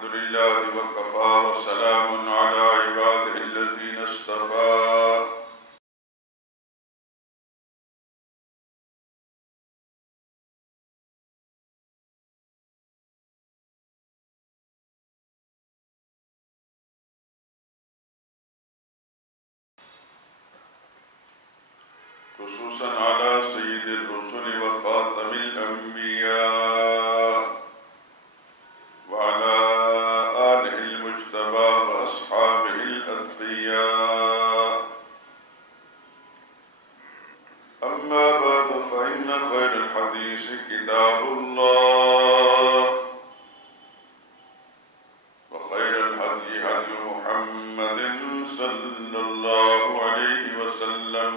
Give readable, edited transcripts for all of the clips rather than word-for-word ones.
الحمد لله وكفى وسلام على عباده الذين اصطفى خصوصا على سيد الرسل وخاتم الأنبياء وعلى آله المجتبى وأصحابه الأتقياء. أما بعد فإن خير الحديث كتاب الله وخير الهدي هدي محمد صلى الله عليه وسلم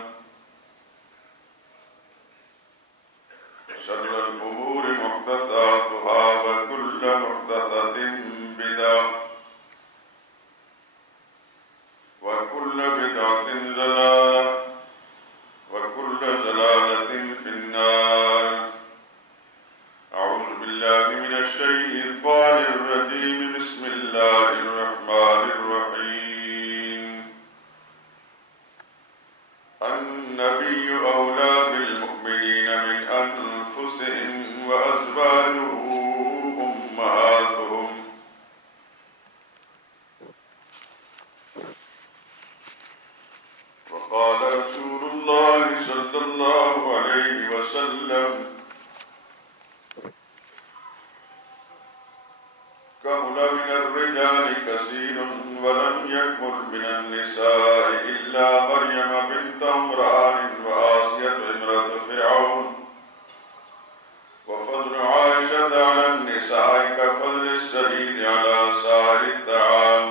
شر الأمور محدثاتها وكل محدثة بدعة وكل بدعة ضلالة وكل ضلالة في النار. أعوذ بالله من الشيطان الرجيم. بسم الله الرحمن الرحيم. النبي أولى بالمؤمنين من أنفسهم وأزواجه أمهاتهم. وقال رسول الله صلى الله عليه وسلم: كمل من الرجال كثير ولم يكمل من النساء إلا مريم بنت عمران وآسية امرأة فرعون. وفضل عائشة على النساء كفضل السريد على سائر الطعام.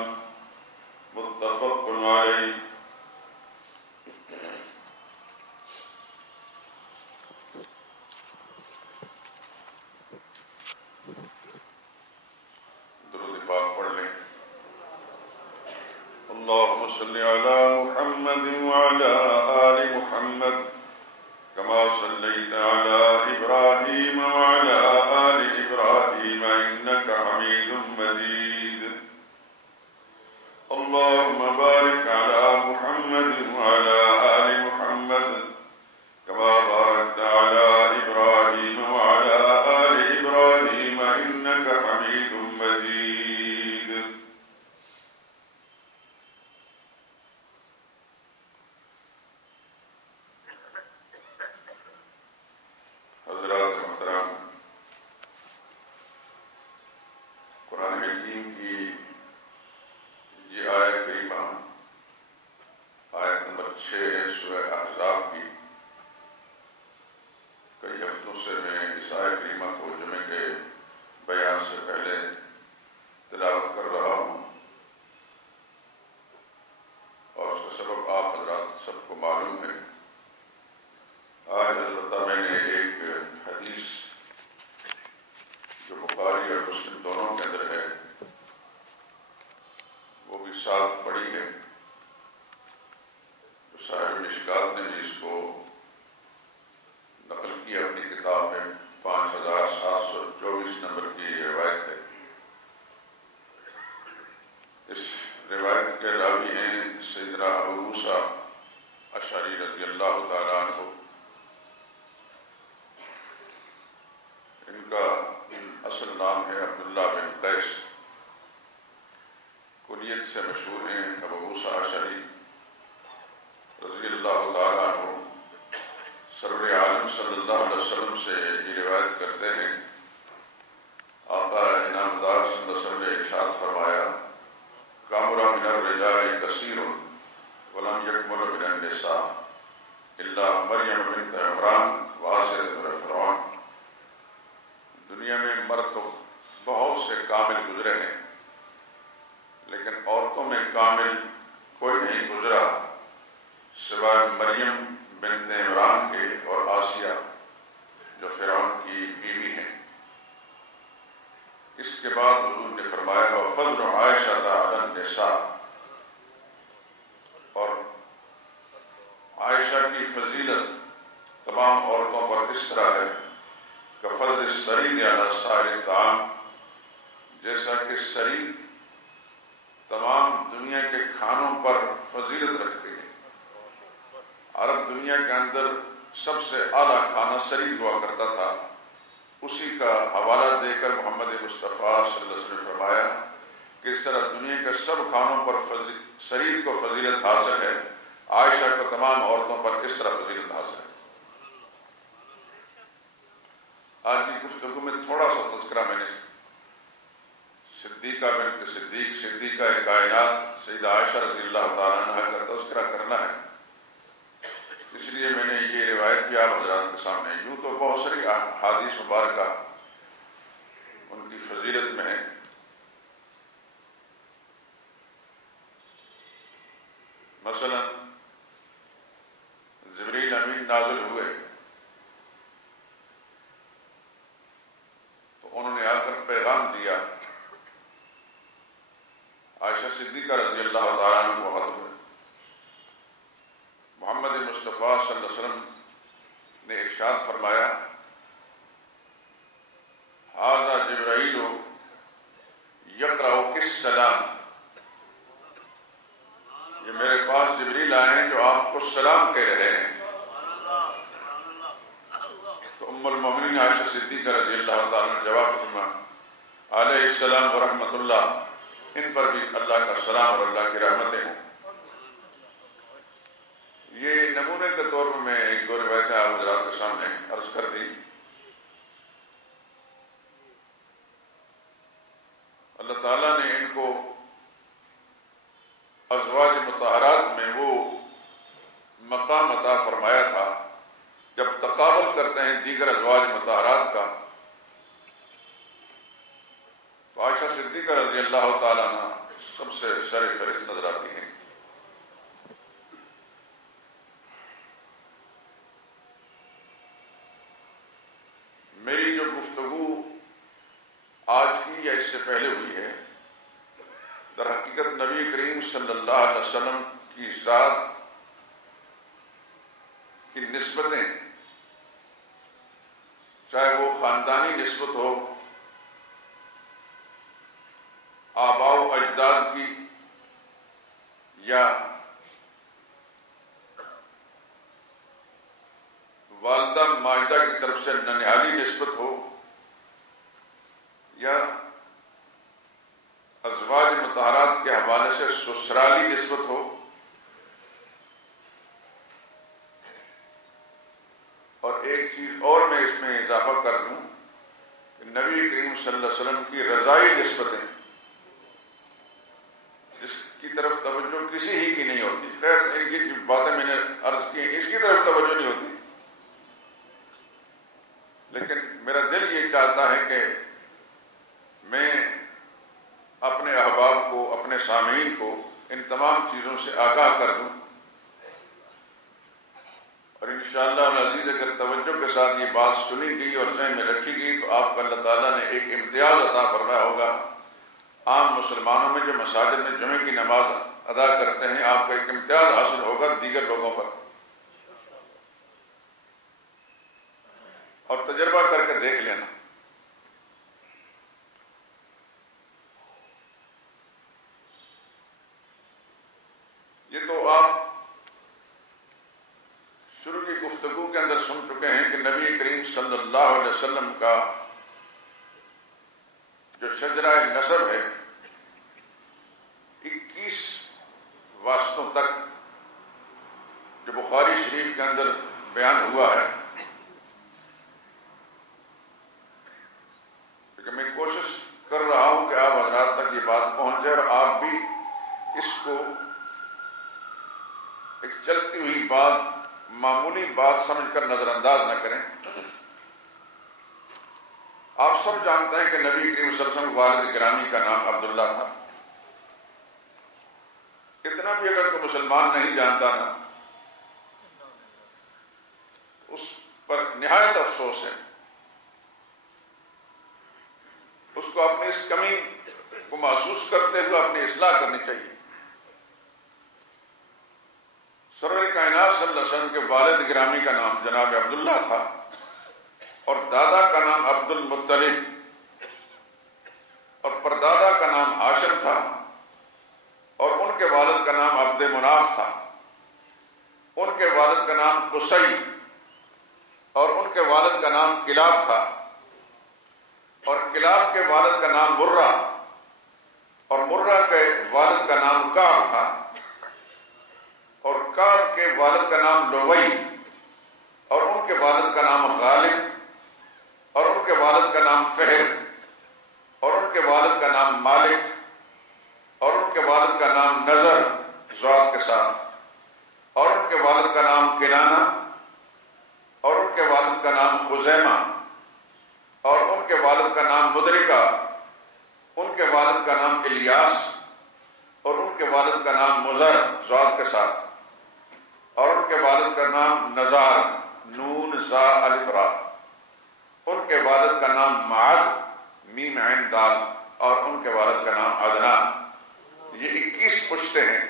متفق عليه. درود پاک پڑھ لیں. اللهم صل على محمد وعلى آل محمد كما صليت على إبراهيم وعلى آل إبراهيم إنك حميد مجيد. اللهم بارك على محمد وعلى آل محمد كما باركت على إبراهيم وعلى آل إبراهيم إنك حميد مجيد. حضرات محترم، قرآن حکیم کی یہ آیت کریمہ آیت نمبر 6 سورہ احزاب کی کئی ہفتوں سے میں اس آیت کریمہ کو جمعے کے بیان سے پہلے تلاوت کر رہا ہوں، اور اس کا سبب آپ حضرات سب کو معلوم ہے. آج البتہ میں نے ایک حدیث جو بخاری اور مسلم دونوں کے اندر ہے وہ بھی ساتھ پڑھی ہے. جو صاحب مشکات نے بھی اس کو نقل کی اپنی کتاب میں. 5724 نمبر کی روایت ہے. اس روایت کے راوی ہیں سیدنا ابو موسیٰ اشعری رضی اللہ تعالیٰ عنہ. ان کا اصل نام ہے عبداللہ بن قیس، کنیت سے مشہور ہیں ابو موسیٰ اشعری رضی اللہ تعالیٰ عنہ. سرور عالم صلی اللہ علیہ وسلم سے یہ روایت کرتے ہیں. آقا انعامدار صلی اللہ علیہ وسلم نے ارشاد فرمایا: کامل من الرجال کثیر ولم یکمل من النساء الا مریم بنت عمران وآسیہ امرأۃ فرعون. دنیا میں مرد تو بہت سے کامل گزرے ہیں، لیکن عورتوں میں کامل کوئی نہیں گزرا سوائے مریم بنت عمران کے اور آسیہ جو فرعون کی بیوی ہیں. اس کے بعد حضور نے فرمایا: وفضل عائشہ علی النساء، اور عائشہ کی فضیلت تمام عورتوں پر اس طرح ہے کہ فضل السرید علی سائر الطعام، جیسا کہ سرید تمام دنیا کے کھانوں پر فضیلت رکھتی ہے، عرب دنیا کے اندر سب سے اعلیٰ کھانا سرید ہوا کرتا تھا، اسی کا حوالہ دے کر محمد مصطفیٰ صلی اللہ علیہ وسلم نے فرمایا کہ اس طرح دنیا کے سب کھانوں پر سرید کو فضیلت حاصل ہے، عائشہ کو تمام عورتوں پر اس طرح فضیلت حاصل ہے۔ آج کی گفتگو میں تھوڑا سا تذکرہ میں نے صدیقہ بنت صدیق، صدیقہ کائنات سیدہ عائشہ رضی اللہ تعالیٰ عنہ کا تذکرہ کرنا ہے، اس لیے میں نے یہ روایت بھی آپ حضرات کے سامنے، یوں تو بہت ساری احادیث مبارکہ ان کی فضیلت میں ہے۔ مثلا جبریل امین نازل ہوئے تو انہوں نے آ کر پیغام دیا، عائشہ صدیقہ رضی اللہ تعالیٰ عنہ کو خطب ہے، محمد مصطفیٰ صلی اللہ علیہ وسلم نے ارشاد فرمایا، ھذا جبرائیل یقرأ السلام، یہ میرے پاس جبریل آئے ہیں جو آپ کو سلام کہہ رہے ہیں۔ تو ام المؤمنین عائشہ صدیقہ رضی اللہ تعالیٰ نے جواب فرمایا، علیہ السلام ورحمۃ اللہ، ان پر بھی اللہ کا سلام اور اللہ کی رحمتیں ہوں۔ یہ نمونے کے طور پر میں ایک دو روایتیں آپ حضرات کے سامنے عرض کر دی۔ اللہ تعالیٰ نے ان کو ازواج مطہرات میں وہ مقام عطا فرمایا تھا جب تقابل کرتے ہیں دیگر ازواج مطہرات کا، تو عائشہ صدیقہ رضی اللہ تعالیٰ عنہ سب سے سر فہرست نظر آتی ہیں۔ میری جو گفتگو آج کی یا اس سے پہلے ہوئی ہے، در حقیقت نبی کریم صلی اللہ علیہ وسلم کی ذات کی نسبتیں، چاہے وہ خاندانی نسبت ہو، آباء و اجداد کی، یا والدہ ماجدہ کی طرف سے ننہالی نسبت ہو، یا ازواج مطہرات کے حوالے سے سسرالی نسبت ہو، اور ایک چیز اور میں اس میں اضافہ کر دوں کہ نبی کریم صلی اللہ علیہ وسلم کی رضائی نسبتیں، جس کی طرف توجہ کسی ہی کی نہیں ہوتی، خیر ان کی جو باتیں میں نے عرض کی اس کی طرف توجہ نہیں ہوتی، لیکن میرا دل یہ چاہتا ہے کہ میں اپنے احباب کو، اپنے سامعین کو ان تمام چیزوں سے آگاہ کر دوں، اور انشاءاللہ العزیز اگر توجہ کے ساتھ یہ بات سنی گئی اور ذہن میں رکھی گئی تو آپ کو اللہ تعالیٰ نے ایک امتیاز عطا فرمایا ہوگا۔ عام مسلمانوں میں جو مساجد میں جمعے کی نماز ادا کرتے ہیں، آپ کو ایک امتیاز حاصل ہوگا دیگر لوگوں پر، اور تجربہ کر کے دیکھ لینا۔ یہ تو آپ شروع کی گفتگو کے اندر سن چکے ہیں کہ نبی کریم صلی اللہ علیہ وسلم کا جو شجرہ نسب ہے 21 واسطوں تک جو بخاری شریف کے اندر بیان ہوا ہے، لیکن میں کوشش کر رہا ہوں کہ آپ حضرات تک یہ بات پہنچ جائے اور آپ بھی اس کو ایک چلتی ہوئی بات، معمولی بات سمجھ کر نظر انداز نہ کریں۔ آپ سب جانتے ہیں کہ نبی کریم صلی اللہ علیہ وسلم والد گرامی کا نام عبداللہ تھا۔ اتنا بھی اگر کوئی مسلمان نہیں جانتا نا، اس پر نہایت افسوس ہے، اس کو اپنی اس کمی کو محسوس کرتے ہوئے اپنی اصلاح کرنی چاہیے۔ سرور کائنات صلی اللہ علیہ وسلم کے والد گرامی کا نام جناب عبداللہ تھا اور دادا کا نام عبد المطلب، اور پردادا کا نام ہاشم تھا، اور ان کے والد کا نام عبد مناف تھا، ان کے والد کا نام قصی، اور ان کے والد کا نام کلاب تھا، اور کلاب کے والد کا نام مرہ، اور مرہ کے والد کا نام کعب تھا، اور کعب کے والد کا نام لوئی، اور ان کے والد کا نام غالب، اور ان کے والد کا نام فہر، اور ان کے والد کا نام مالک، اور ان کے والد کا نام نظر ضاد کے ساتھ، اور ان کے والد کا نام کنانہ، اور ان کے والد کا نام خزیمہ، اور ان کے والد کا نام مدرکہ، ان کے والد کا نام الیاس، اور ان کے والد کا نام مزر ضاد کے ساتھ، اور ان کے والد کا نام نزار نون زا الف را، ان کے والد کا نام معد میم عین دال، اور ان کے والد کا نام عدنان۔ یہ 21 پشتے ہیں۔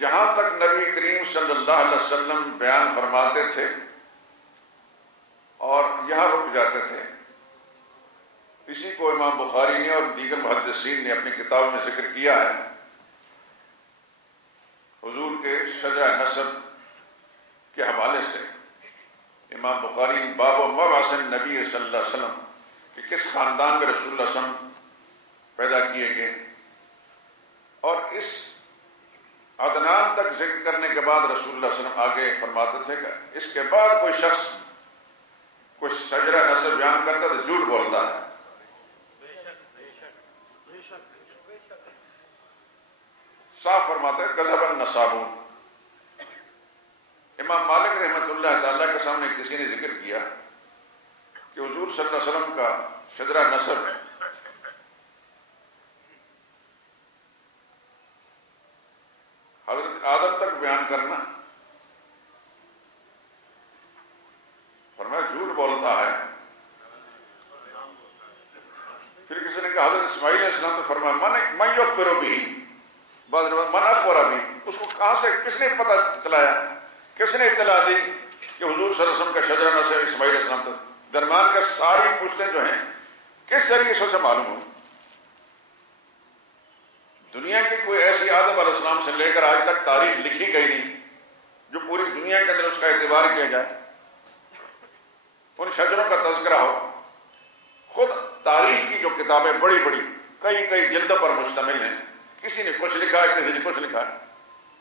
یہاں تک نبی کریم صلی اللہ علیہ وسلم بیان فرماتے تھے اور یہاں رک جاتے تھے۔ اسی کو امام بخاری نے اور دیگر محدثین نے اپنی کتاب میں ذکر کیا ہے۔ حضور کے شجرہ نسب کے حوالے سے امام بخاری باب مبعث النبی صلی اللہ علیہ وسلم کہ کس خاندان میں رسول اللہ صلی اللہ علیہ وسلم پیدا کیے گئے، اور اس عدنان تک ذکر کرنے کے بعد رسول اللہ صلی اللہ علیہ وسلم آگے فرماتے تھے کہ اس کے بعد کوئی شخص کوئی شجرہ نسب بیان کرتا ہے تو جھوٹ بولتا ہے۔ صاف فرماتے ہیں کذب النصابون۔ امام مالک رحمۃ اللہ تعالیٰ کے سامنے کسی نے ذکر کیا کہ حضور صلی اللہ علیہ وسلم کا شجرہ نسب حضرت آدم تک بیان کرنا، فرمایا جھوٹ بولتا ہے۔ پھر کسی نے کہا حضرت اسماعیل علیہ السلام تو فرمایا من یخبر بھی، بعض من اخبر بھی، اس کو کہاں سے کس نے پتہ چلایا، کس نے اطلاع دی کہ حضور صلی اللہ علیہ وسلم کا شجرہ نسب اسماعیل علیہ السلام تک درمیان کا ساری پشتیں جو ہیں کس ذریعے سے اسے معلوم ہوئی؟ دنیا کی کوئی ایسی آدم علیہ السلام سے لے کر آج تک تاریخ لکھی گئی نہیں جو پوری دنیا کے اندر اس کا اعتبار کیا جائے، ان شجروں کا تذکرہ ہو۔ خود تاریخ کی جو کتابیں بڑی بڑی کئی جلدوں پر مشتمل ہیں، کسی نے کچھ لکھا ہے، کسی نے کچھ لکھا ہے،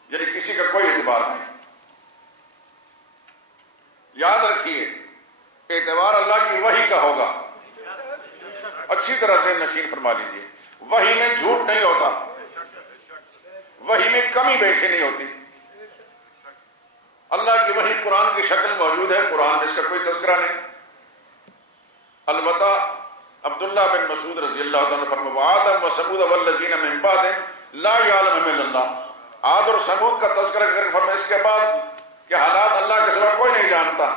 یعنی کسی کا کوئی اعتبار نہیں۔ یاد رکھیے اعتبار اللہ کی وحی کا ہوگا، اچھی طرح سے نشین فرما لیجیے۔ وحی میں جھوٹ نہیں ہوتا، وحی میں کمی بیشی نہیں ہوتی۔ اللہ کی وحی قرآن کی شکل موجود ہے، قرآن میں اس کا کوئی تذکرہ نہیں۔ البتہ عبداللہ بن مسعود رضی اللہ عنہ فرمایا آدم و ثمود والذین من بعدہم لا یعلمہم الا اللہ۔ عاد اور ثمود کا تذکرہ کر کے فرمایا اس کے بعد کہ حالات اللہ کے سوا کوئی نہیں جانتا۔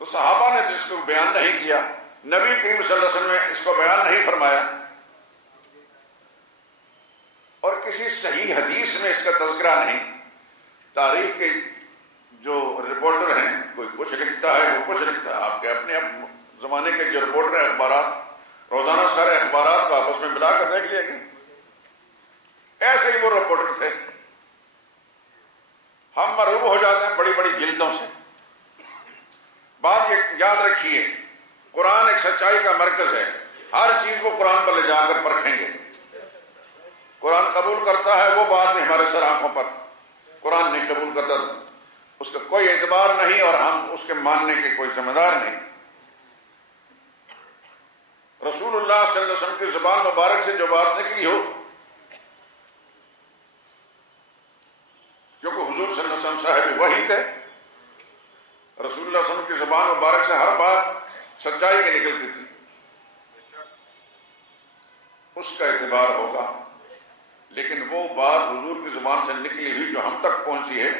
تو صحابہ نے تو اس کو بیان نہیں کیا، نبی کریم صلی اللہ علیہ وسلم نے اس کو بیان نہیں فرمایا، اور کسی صحیح حدیث میں اس کا تذکرہ نہیں۔ تاریخ کے جو رپورٹر ہیں، کوئی کچھ لکھتا ہے، وہ کچھ لکھتا ہے۔ آپ کے اپنے زمانے کے جو رپورٹر ہیں، اخبارات روزانہ سارے اخبارات کو آپس میں ملا کر دیکھ لیا کہ ایسے ہی وہ رپورٹر تھے۔ ہم مرعوب ہو جاتے ہیں بڑی بڑی جلدوں سے۔ بات یہ یاد رکھیے، قرآن ایک سچائی کا مرکز ہے، ہر چیز کو قرآن پر لے جا کر پرکھیں گے۔ قرآن قبول کرتا ہے وہ بات نہیں ہمارے سر آنکھوں پر، قرآن نہیں قبول کرتا اس کا کوئی اعتبار نہیں، اور ہم اس کے ماننے کے کوئی ذمہ دار نہیں۔ رسول اللہ صلی اللہ علیہ وسلم کی زبان مبارک سے جو بات نکلی ہو، کیونکہ حضور صلی اللہ علیہ وسلم صاحب وحی تھے، رسول اللہ صلی اللہ علیہ وسلم کی زبان مبارک سے ہر بات سچائی کی نکلتی تھی، اس کا اعتبار ہوگا۔ لیکن وہ بات حضور کی زبان سے نکلی ہوئی جو ہم تک پہنچی ہے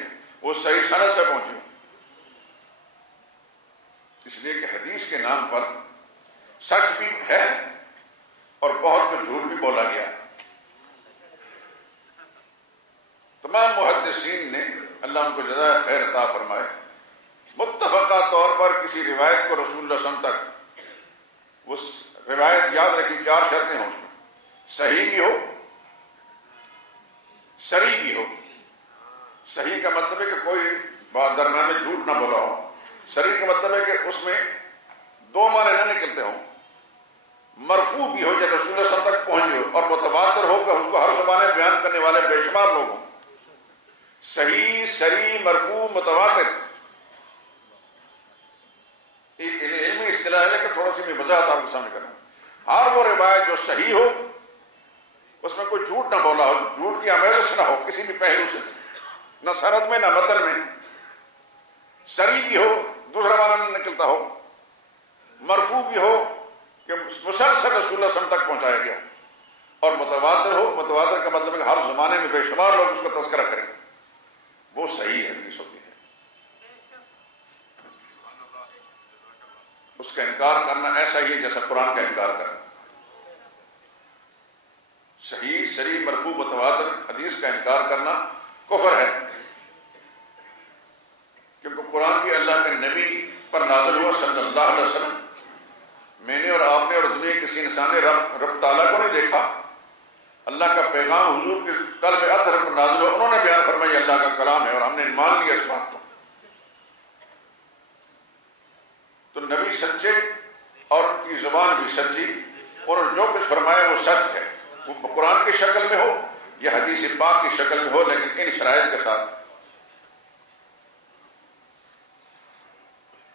وہ صحیح سند سے پہنچی، اس لیے کہ حدیث کے نام پر سچ بھی ہے اور بہت کچھ جھوٹ بھی بولا گیا۔ تمام محدثین نے اللہ ان کو جزائے خیر عطا فرمائے، متفقہ طور پر کسی روایت کو رسول اللہ صلی اللہ علیہ وسلم تک، اس روایت یاد رکھی 4 شرطیں ہوں اس میں، صحیح بھی ہو، سری بھی ہو۔ صحیح کا مطلب ہے کہ کوئی بات درمیان میں جھوٹ نہ بولا ہو، سری کا مطلب ہے کہ اس میں 2 معنی نہ نکلتے ہوں، مرفوع بھی ہو جب رسول اللہ صلی اللہ علیہ وسلم تک پہنچے ہو، اور متواتر ہو کہ اس کو ہر زبان میں بیان کرنے والے بے شمار لوگ ہوں۔ صحیح، سری، مرفوع، متواتر ایک علمی اصطلاح ہے کہ تھوڑا سی میں وضاحت آپ کے سامنے کروں۔ ہر وہ روایت جو صحیح ہو، اس میں کوئی جھوٹ نہ بولا ہو، جھوٹ کی آمیزش نہ ہو کسی بھی پہلو سے، نہ سند میں نہ متن میں، سری بھی ہو، دوسرا معنی نہ نکلتا ہو، مرفوع بھی ہو کہ مسلسل رسول اللہ صلی اللہ علیہ وسلم تک پہنچایا گیا، اور متواتر ہو۔ متواتر کا مطلب ہے کہ ہر زمانے میں بے شمار لوگ اس کا تذکرہ کریں، وہ صحیح حدیث ہوتی ہے۔ اس کا انکار کرنا ایسا ہی ہے جیسا قرآن کا انکار کرنا۔ صحیح، صریح، مرفوع، متواتر حدیث کا انکار کرنا کفر ہے، کیونکہ قرآن بھی اللہ کے نبی پر نازل ہوا صلی اللہ علیہ وسلم۔ میں نے اور آپ نے اور دنیا کسی انسان نے رب تعالیٰ کو نہیں دیکھا، اللہ کا پیغام حضور کے قلب اطہر پر نازل ہوا، انہوں نے بیان فرمایا اللہ کا کلام ہے، اور ہم نے مان لیا اس بات کو۔ تو نبی سچے اور ان کی زبان بھی سچی، انہوں نے جو کچھ فرمایا وہ سچ ہے، وہ قرآن کی شکل میں ہو یا حدیث پاک کی شکل میں ہو، لیکن ان شرائط کے ساتھ۔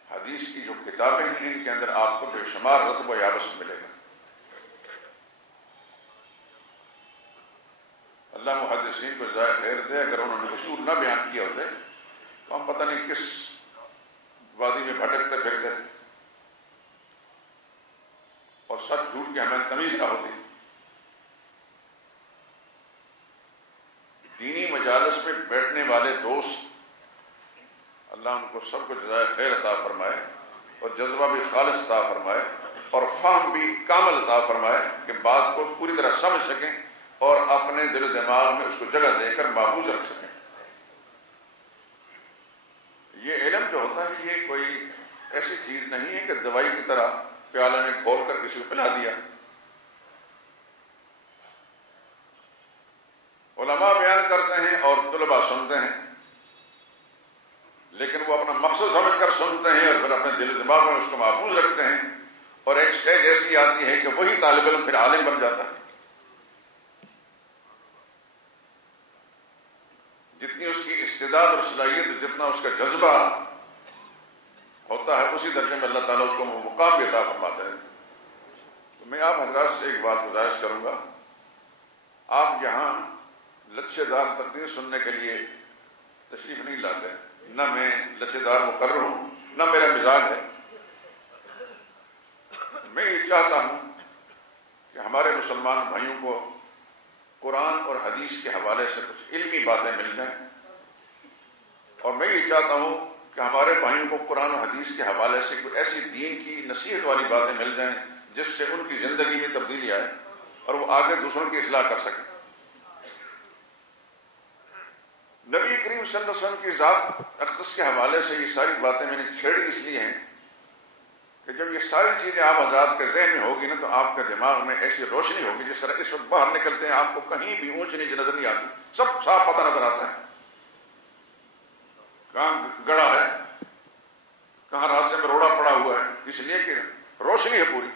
حدیث کی جو کتابیں ہیں ان کے اندر آپ کو بے شمار رتب و یابس ملے گا۔ اللہ محدثین کو جزائے خیر دے، اگر انہوں نے اصول نہ بیان کیے ہوتے تو ہم پتہ نہیں کس وادی میں بھٹکتے پھرتے، اور سچ جھوٹ کی ہمیں تمیز نہ ہوتی۔ دینی مجالس میں بیٹھنے والے دوست، اللہ ان کو سب کو جزائے خیر عطا فرمائے، اور جذبہ بھی خالص عطا فرمائے، اور فہم بھی کامل عطا فرمائے کہ بات کو پوری طرح سمجھ سکیں اور اپنے دل و دماغ میں اس کو جگہ دے کر محفوظ رکھ سکیں۔ یہ علم جو ہوتا ہے یہ کوئی ایسی چیز نہیں ہے کہ دوائی کی طرح پیالے میں کھول کر کسی کو پلا دیا۔ علماء بیان کرتے ہیں اور طلباء سنتے ہیں، لیکن وہ اپنا مقصد سمجھ کر سنتے ہیں اور پھر اپنے دل و دماغ میں اس کو محفوظ رکھتے ہیں، اور ایک سٹیج ایسی آتی ہے کہ وہی طالب علم پھر عالم بن جاتا ہے۔ جتنی اس کی استعداد اور صلاحیت، جتنا اس کا جذبہ ہوتا ہے، اسی درجے میں اللہ تعالیٰ اس کو مقام بھی عطا فرماتا ہے۔ تو میں آپ حضرات سے ایک بات گزارش کروں گا، آپ یہاں لچھے دار تقریر سننے کے لیے تشریف نہیں لاتے، نہ میں لچھے دار مقرر ہوں، نہ میرا مزاج ہے۔ میں یہ چاہتا ہوں کہ ہمارے مسلمان بھائیوں کو قرآن اور حدیث کے حوالے سے کچھ علمی باتیں مل جائیں، اور میں یہ چاہتا ہوں کہ ہمارے بھائیوں کو قرآن و حدیث کے حوالے سے کچھ ایسی دین کی نصیحت والی باتیں مل جائیں جس سے ان کی زندگی میں تبدیلی آئے اور وہ آگے دوسروں کی اصلاح کر سکیں۔ نبی کریم صلی اللہ علیہ وسلم کی ذات اقدس کے حوالے سے یہ ساری باتیں میں نے چھیڑی اس لیے ہیں کہ جب یہ ساری چیزیں آپ حضرات کے ذہن میں ہوگی نا تو آپ کے دماغ میں ایسی روشنی ہوگی جس طرح اس وقت باہر نکلتے ہیں آپ کو کہیں بھی اونچ نیچ نظر نہیں آتی، سب صاف پتہ نظر آتا ہے، کہاں گڑا ہے، کہاں راستے میں روڑا پڑا ہوا ہے، اس لیے کہ روشنی ہے پوری۔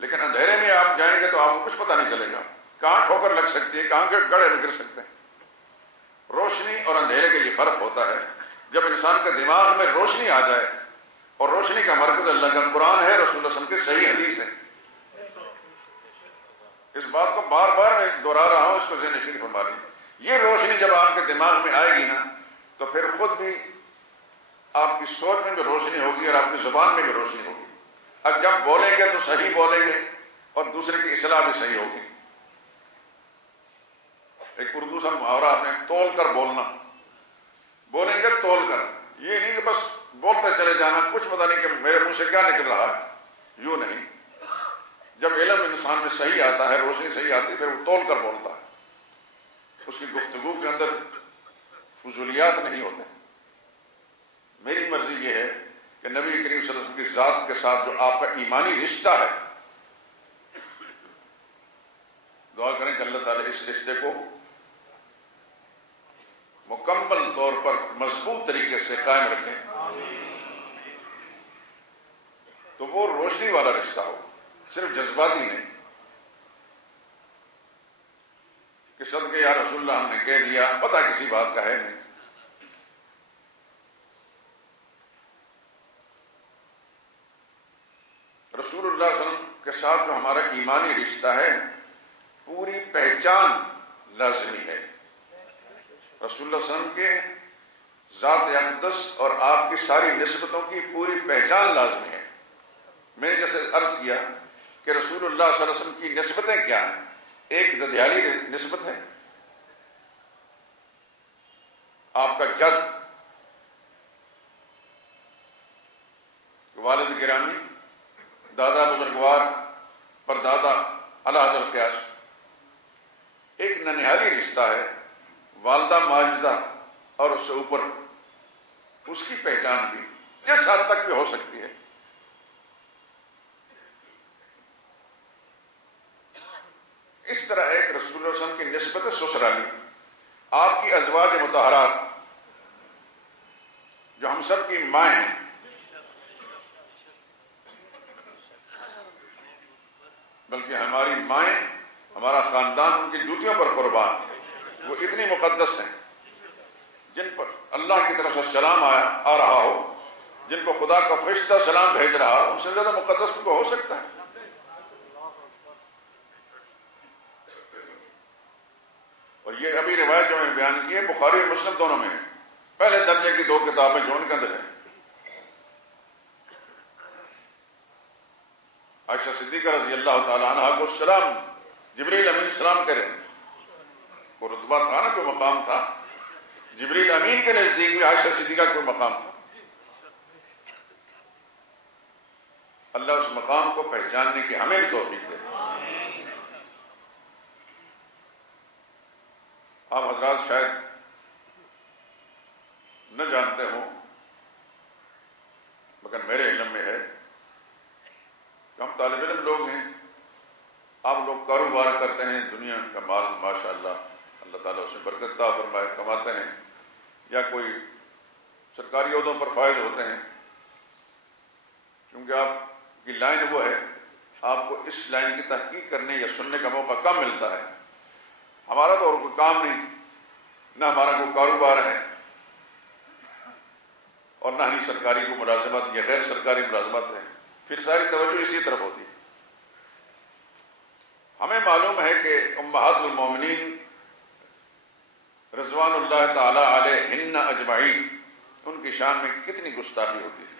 لیکن اندھیرے میں آپ جائیں گے تو آپ کو کچھ پتہ نہیں چلے گا، کہاں ٹھوکر لگ سکتی ہے، کہاں گڑھے میں گر سکتے ہیں۔ روشنی اور اندھیرے کا یہ فرق ہوتا ہے۔ جب انسان کے دماغ میں روشنی آ جائے، اور روشنی کا مرکز اللہ کا قرآن ہے، رسول اللہ صلی اللہ علیہ وسلم کی صحیح حدیث ہے، اس بات کو بار بار میں دہرا رہا ہوں، اس کو ذہن نشین فرما لیں۔ یہ روشنی جب آپ کے دماغ میں آئے گی نا تو پھر خود بھی آپ کی سوچ میں بھی روشنی ہوگی اور آپ کی زبان میں بھی روشنی ہوگی۔ اب جب بولیں گے تو صحیح بولیں گے اور دوسرے کی اصلاح بھی صحیح ہوگی۔ ایک اردو سا محاورہ آپ نے تول کر بولنا، بولیں گے تول کر، یہ نہیں کہ بس بولتے چلے جانا، کچھ پتہ نہیں کہ میرے منہ سے کیا نکل رہا ہے، یوں نہیں۔ جب علم انسان میں صحیح آتا ہے، روشنی صحیح آتی ہے، پھر وہ تول کر بولتا ہے، اس کی گفتگو کے اندر فضولیات نہیں ہوتے۔ میری مرضی یہ ہے کہ نبی کریم صلی اللہ علیہ وسلم کی ذات کے ساتھ جو آپ کا ایمانی رشتہ ہے، دعا کریں کہ اللہ تعالیٰ اس رشتے کو مکمل طور پر مضبوط طریقے سے قائم رکھے، تو وہ روشنی والا رشتہ ہو، صرف جذباتی نہیں کہ صدقے یا رسول اللہ ہم نے کہہ دیا، پتہ کسی بات کا ہے نہیں۔ رسول اللہ صلی اللہ علیہ وسلم کے ساتھ جو ہمارا ایمانی رشتہ ہے، پوری پہچان لازمی ہے۔ رسول اللہ صلی اللہ علیہ وسلم کے ذات اقدس اور آپ کی ساری نسبتوں کی پوری پہچان لازمی ہے۔ میں نے جیسے عرض کیا کہ رسول اللہ صلی اللہ علیہ وسلم کی نسبتیں کیا ہیں؟ ایک ددیالی نسبت ہے، آپ کا جد والد گرامی، دادا بزرگوار، پردادا اعلی حضرت قیاس۔ ایک ننہالی رشتہ ہے والدہ ماجدہ، اور اس سے اوپر اس کی پہچان بھی جس حد تک بھی ہو سکتی ہے۔ اس طرح ایک رسول اللہ صلی اللہ علیہ وسلم کی نسبت سسرالی، آپ کی ازواج مطہرات جو ہم سب کی مائیں ہیں، بلکہ ہماری مائیں، ہمارا خاندان ان کی جوتیوں پر قربان، وہ اتنی مقدس ہیں، جن پر اللہ کی طرف سے سلام آ رہا ہو، جن کو خدا کا فرشتہ سلام بھیج رہا ہو، ان سے زیادہ مقدس کو ہو سکتا ہے؟ اور یہ ابھی روایت جو میں نے بیان کی ہے، بخاری اور مسلم دونوں میں ہے، پہلے درجے کی 2 کتابیں جو ان کے اندر ہیں۔ عائشہ صدیقہ رضی اللہ تعالی عنہ کو سلام جبریل امین سلام کریں، وہ رتبہ تھا نا، کوئی مقام تھا، جبریل امین کے نزدیک بھی عائشہ صدیقہ کوئی مقام تھا۔ اللہ اس مقام کو پہچاننے کی ہمیں بھی توفیق دے۔ آپ حضرات شاید نہ جانتے ہوں، مگر میرے علم میں ہے کہ ہم طالب علم لوگ ہیں، آپ لوگ کاروبار کرتے ہیں، دنیا کا مال ماشاءاللہ اللہ تعالیٰ اسے برکت عطا فرمائے، کماتے ہیں، یا کوئی سرکاری عہدوں پر فائز ہوتے ہیں، کیونکہ آپ کی لائن وہ ہے، آپ کو اس لائن کی تحقیق کرنے یا سننے کا موقع کم ملتا ہے۔ ہمارا تو اور کوئی کام نہیں، نہ ہمارا کوئی کاروبار ہے، اور نہ ہی سرکاری کو ملازمت یا غیر سرکاری ملازمت ہے، پھر ساری توجہ اسی طرف ہوتی ہے۔ ہمیں معلوم ہے کہ امہات المومنین رضوان اللہ تعالی علیہن اجمعین، ان کی شان میں کتنی گستاخی ہوتی ہے۔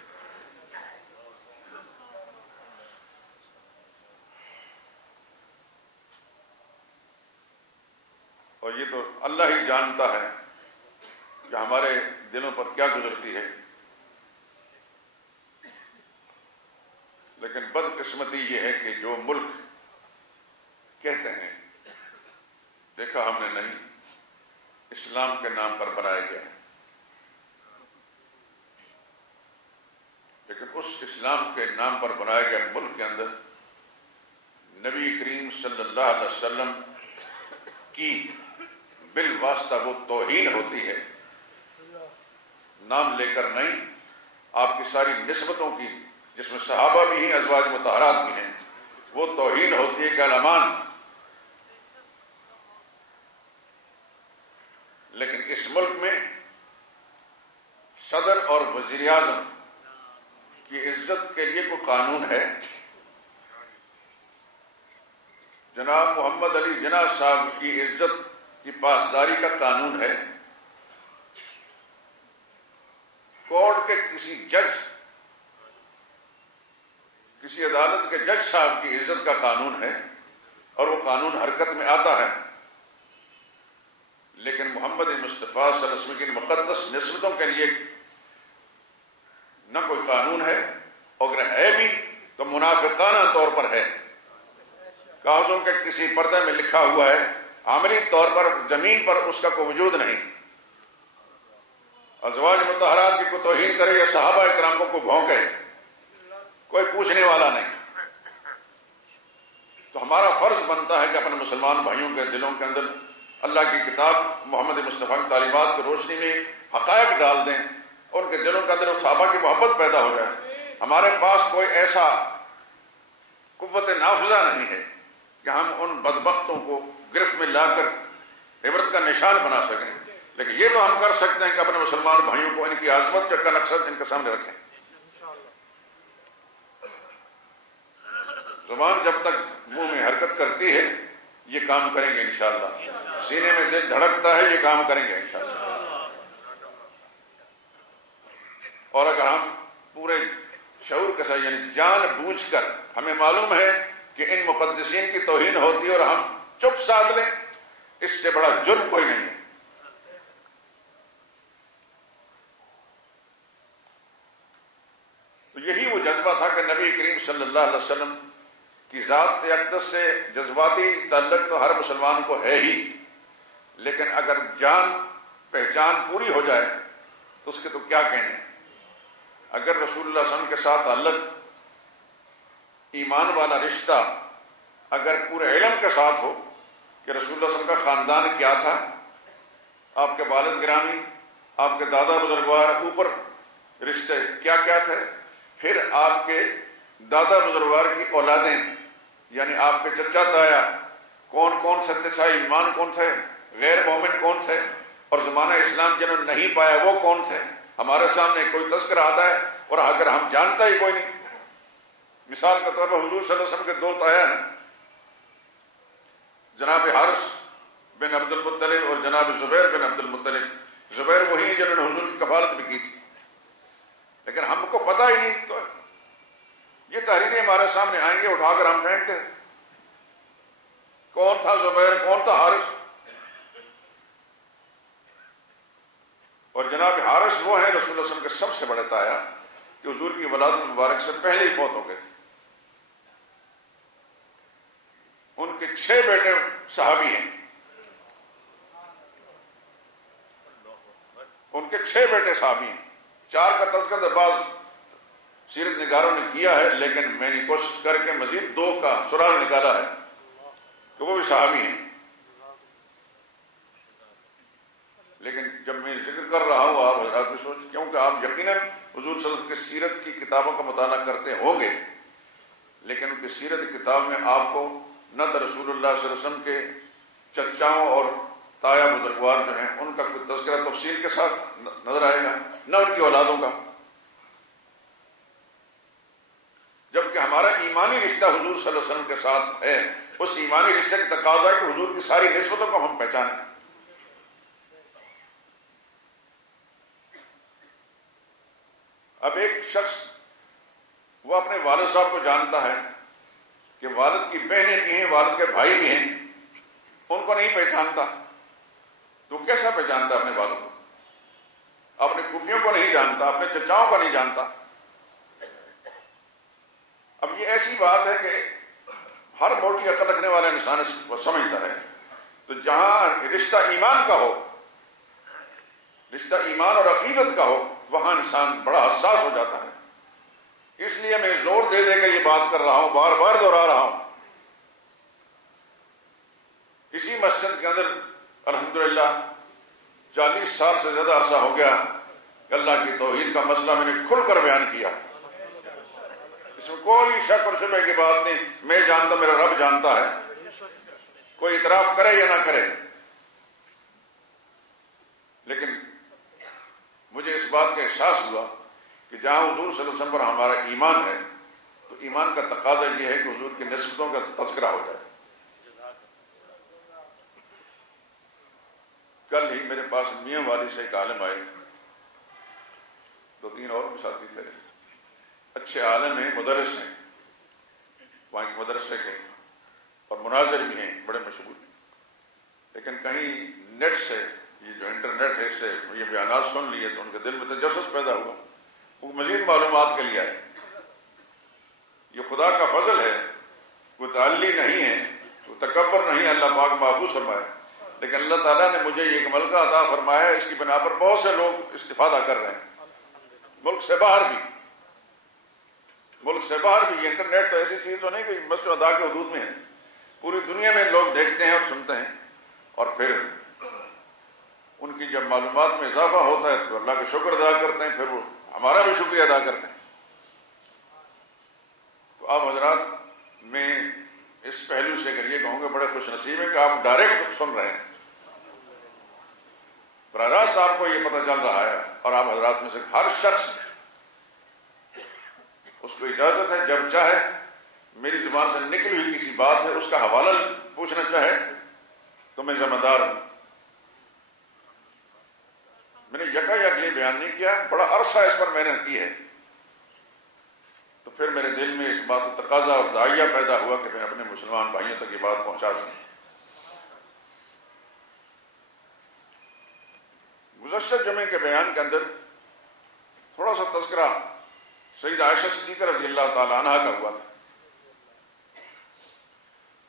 اور یہ تو اللہ ہی جانتا ہے کہ ہمارے دلوں پر کیا گزرتی ہے، لیکن بدقسمتی یہ ہے کہ جو ملک کہتے ہیں دیکھا ہم نے نہیں، اسلام کے نام پر بنایا گیا ہے، لیکن اس اسلام کے نام پر بنایا گیا ملک کے اندر نبی کریم صلی اللہ علیہ وسلم کی بالواسطہ وہ توہین ہوتی ہے، نام لے کر نہیں، آپ کی ساری نسبتوں کی، جس میں صحابہ بھی ہیں، ازواج مطہرات بھی ہیں، وہ توہین ہوتی ہے کہ علمان۔ لیکن اس ملک میں صدر اور وزیر اعظم کی عزت کے لیے کوئی قانون ہے؟ جناب محمد علی جناح صاحب کی عزت کی پاسداری کا قانون ہے؟ کورٹ کے کسی جج، کسی عدالت کے جج صاحب کی عزت کا قانون ہے، اور وہ قانون حرکت میں آتا ہے، لیکن محمد مصطفیٰ صلی اللہ علیہ وسلم کی مقدس نسبتوں کے لیے نہ کوئی قانون ہے، اور اگر ہے بھی تو منافقانہ طور پر ہے، کاغذوں کے کسی پردے میں لکھا ہوا ہے، عملی طور پر زمین پر اس کا کوئی وجود نہیں۔ ازواج مطہرات کی کوئی توہین کرے یا صحابہ کرام کو کوئی بھونکے، کوئی پوچھنے والا نہیں۔ تو ہمارا فرض بنتا ہے کہ اپنے مسلمان بھائیوں کے دلوں کے اندر اللہ کی کتاب محمد مصطفیٰ کی تعلیمات کی روشنی میں حقائق ڈال دیں، اور ان کے دلوں کے اندر صحابہ کی محبت پیدا ہو جائے۔ ہمارے پاس کوئی ایسا قوت نافذہ نہیں ہے کہ ہم ان بدبختوں کو گرفت میں لا کر عبرت کا نشان بنا سکیں، لیکن یہ تو ہم کر سکتے ہیں کہ اپنے مسلمان بھائیوں کو ان کی عظمت کا نقشہ ان کے سامنے رکھیں۔ زبان جب تک منہ میں حرکت کرتی ہے یہ کام کریں گے انشاءاللہ، سینے میں دل دھڑکتا ہے یہ کام کریں گے انشاءاللہ۔ اور اگر ہم پورے شعور کے ساتھ یعنی جان بوجھ کر ہمیں معلوم ہے کہ ان مقدسین کی توہین ہوتی ہے اور ہم چپ سادھ لیں، اس سے بڑا جرم کوئی نہیں ہے۔ تو یہی وہ جذبہ تھا کہ نبی کریم صلی اللہ علیہ وسلم کی ذات اقدس سے جذباتی تعلق تو ہر مسلمان کو ہے ہی، لیکن اگر جان پہچان پوری ہو جائے تو اس کے تو کیا کہنے۔ اگر رسول اللہ صلی اللہ علیہ وسلم کے ساتھ تعلق ایمان والا رشتہ اگر پورے علم کے ساتھ ہو کہ رسول اللہ صلی اللہ علیہ وسلم کا خاندان کیا تھا، آپ کے والد گرامی، آپ کے دادا بزرگوار، اوپر رشتے کیا کیا تھے، پھر آپ کے دادا بزرگوار کی اولادیں یعنی آپ کے چچا تایا کون کون سے تھے، ایمان کون تھے، غیر مومن کون تھے، اور زمانہ اسلام جنہوں نے نہیں پایا وہ کون تھے، ہمارے سامنے کوئی تذکرہ آتا ہے اور اگر ہم جانتا ہی کوئی نہیں۔ مثال کے طور پر حضور صلی اللہ علیہ وسلم کے دو تایا ہیں، جناب حارث بن عبد المطلب اور جناب زبیر بن عبد المطلب۔ زبیر وہی ہیں جنہوں نے حضور کی کفالت بھی کی تھی، لیکن ہم کو پتہ ہی نہیں۔ تو یہ تحریریں ہمارے سامنے آئیں گے، اٹھا کر ہم پھینکتے ہیں کون تھا زبیر، کون تھا حارث۔ اور جناب حارث وہ ہیں رسول اللہ صلی اللہ علیہ وسلم کے سب سے بڑے تایا کہ حضور کی ولادت مبارک سے پہلے ہی فوت ہو گئے تھے۔ ان کے 6 بیٹے صحابی ہیں، ان کے 6 بیٹے صحابی ہیں۔ 4 کا تذکرہ بعض سیرت نگاروں نے کیا ہے، لیکن میں نے کوشش کر کے مزید 2 کا سراغ نکالا ہے کہ وہ بھی صحابی ہیں۔ لیکن جب میں ذکر کر رہا ہوں آپ حضرات بھی سوچ، کیونکہ آپ یقیناً حضور صلی اللہ علیہ وسلم کی سیرت کی کتابوں کا مطالعہ کرتے ہوں گے، لیکن ان کی سیرت کی کتاب میں آپ کو نہ تو رسول اللہ صلی اللہ علیہ وسلم کے چچاؤں اور تایا بزرگوار جو ہیں ان کا کوئی تذکرہ تفصیل کے ساتھ نظر آئے گا، نہ ان کی اولادوں کا، جبکہ ہمارا ایمانی رشتہ حضور صلی اللہ علیہ وسلم کے ساتھ ہے۔ اس ایمانی رشتے کی تقاضا ہے کہ حضور کی ساری نسبتوں کو ہم پہچانیں۔ اب ایک شخص وہ اپنے والد صاحب کو جانتا ہے کہ والد کی بہنیں بھی ہیں، والد کے بھائی بھی ہیں، ان کو نہیں پہچانتا، تو کیسا پہچانتا اپنے والد کو؟ اپنے پھوپھیوں کو نہیں جانتا، اپنے چچاؤں کو نہیں جانتا۔ اب یہ ایسی بات ہے کہ ہر موٹی عقل رکھنے والا انسان اس کو سمجھتا ہے۔ تو جہاں رشتہ ایمان کا ہو، رشتہ ایمان اور عقیدت کا ہو، وہاں انسان بڑا حساس ہو جاتا ہے۔ اس لیے میں زور دے دے کر یہ بات کر رہا ہوں، بار بار دہرا رہا ہوں۔ اسی مسجد کے اندر الحمدللہ 40 سال سے زیادہ عرصہ ہو گیا کہ اللہ کی توحید کا مسئلہ میں نے کھل کر بیان کیا، اس میں کوئی شک اور شبہ کی بات نہیں۔ میں جانتا، میرا رب جانتا ہے، کوئی اعتراف کرے یا نہ کرے، لیکن مجھے اس بات کا احساس ہوا کہ جہاں حضور صلی اللہ علیہ وسلم پر ہمارا ایمان ہے تو ایمان کا تقاضا یہ ہے کہ حضور کی نسبتوں کا تذکرہ ہو جائے۔ کل ہی میرے پاس میاں والی سے ایک عالم آئے، 2-3 اور بھی ساتھی تھے، اچھے عالم ہیں، مدرس ہیں، وہاں کے مدرسے کے، اور مناظر بھی ہیں بڑے مشہور، لیکن کہیں نیٹ سے، یہ جو انٹرنیٹ ہے، اس سے یہ بیانات سن لیے تو ان کے دل میں تجسس پیدا ہوا، وہ مزید معلومات کے لیے آئے۔ یہ خدا کا فضل ہے، کوئی تعلی نہیں ہے، کوئی تکبر نہیں ہے، اللہ پاک محفوظ فرمائے، لیکن اللہ تعالیٰ نے مجھے یہ ایک ملکہ عطا فرمایا ہے، اس کی بنا پر بہت سے لوگ استفادہ کر رہے ہیں، ملک سے باہر بھی، ملک سے باہر بھی۔ انٹرنیٹ تو ایسی چیز تو نہیں کہ مسجد ادا کے حدود میں ہے، پوری دنیا میں لوگ دیکھتے ہیں اور سنتے ہیں، اور پھر ان کی جب معلومات میں اضافہ ہوتا ہے تو اللہ کا شکر ادا کرتے ہیں، پھر وہ ہمارا بھی شکریہ ادا کرتے ہیں۔ تو آپ حضرات میں اس پہلو سے اگر یہ کہوں گا بڑے خوش نصیب ہیں کہ آپ ڈائریکٹ سن رہے ہیں، براہ راست آپ کو یہ پتہ چل رہا ہے، اور آپ حضرات میں سے ہر شخص اس کو اجازت ہے جب چاہے میری زبان سے نکلی ہوئی کسی بات ہے اس کا حوالہ پوچھنا چاہے تو میں ذمہ دار ہوں۔ میں نے یکا یک یہ بیان نہیں کیا، بڑا عرصہ اس پر محنت کی ہے، تو پھر میرے دل میں اس بات کا تقاضا اور داعیہ پیدا ہوا کہ میں اپنے مسلمان بھائیوں تک یہ بات پہنچا دوں۔ گزشتہ جمعے کے بیان کے اندر تھوڑا سا تذکرہ سیدہ عائشہ صدیقہ رضی اللہ تعالی عنہ کا ہوا تھا۔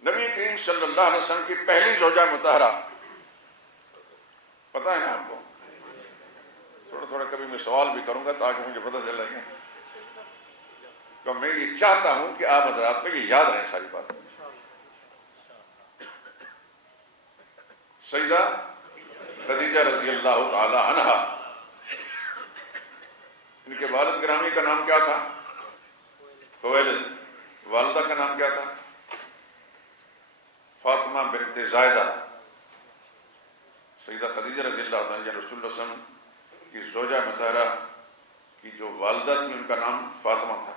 نبی کریم صلی اللہ علیہ وسلم کی پہلی زوجہ مطہرہ، پتہ ہے نا آپ کو؟ تھوڑا تھوڑا کبھی میں سوال بھی کروں گا تاکہ مجھے پتہ چل رہے کہ میں یہ چاہتا ہوں کہ آپ حضرات کو یہ یاد رہیں ساری بات۔ سیدہ خدیجہ رضی اللہ تعالی عنہا، ان کے والد گرامی کا نام کیا تھا؟ خویلد۔ والدہ کا نام کیا تھا؟ فاطمہ بنت زائدہ۔ سیدہ خدیجہ رضی اللہ تعالی عنہ رسول اللہ صلی اللہ علیہ وسلم کی زوجہ مطہرہ کی جو والدہ تھی ان کا نام فاطمہ تھا۔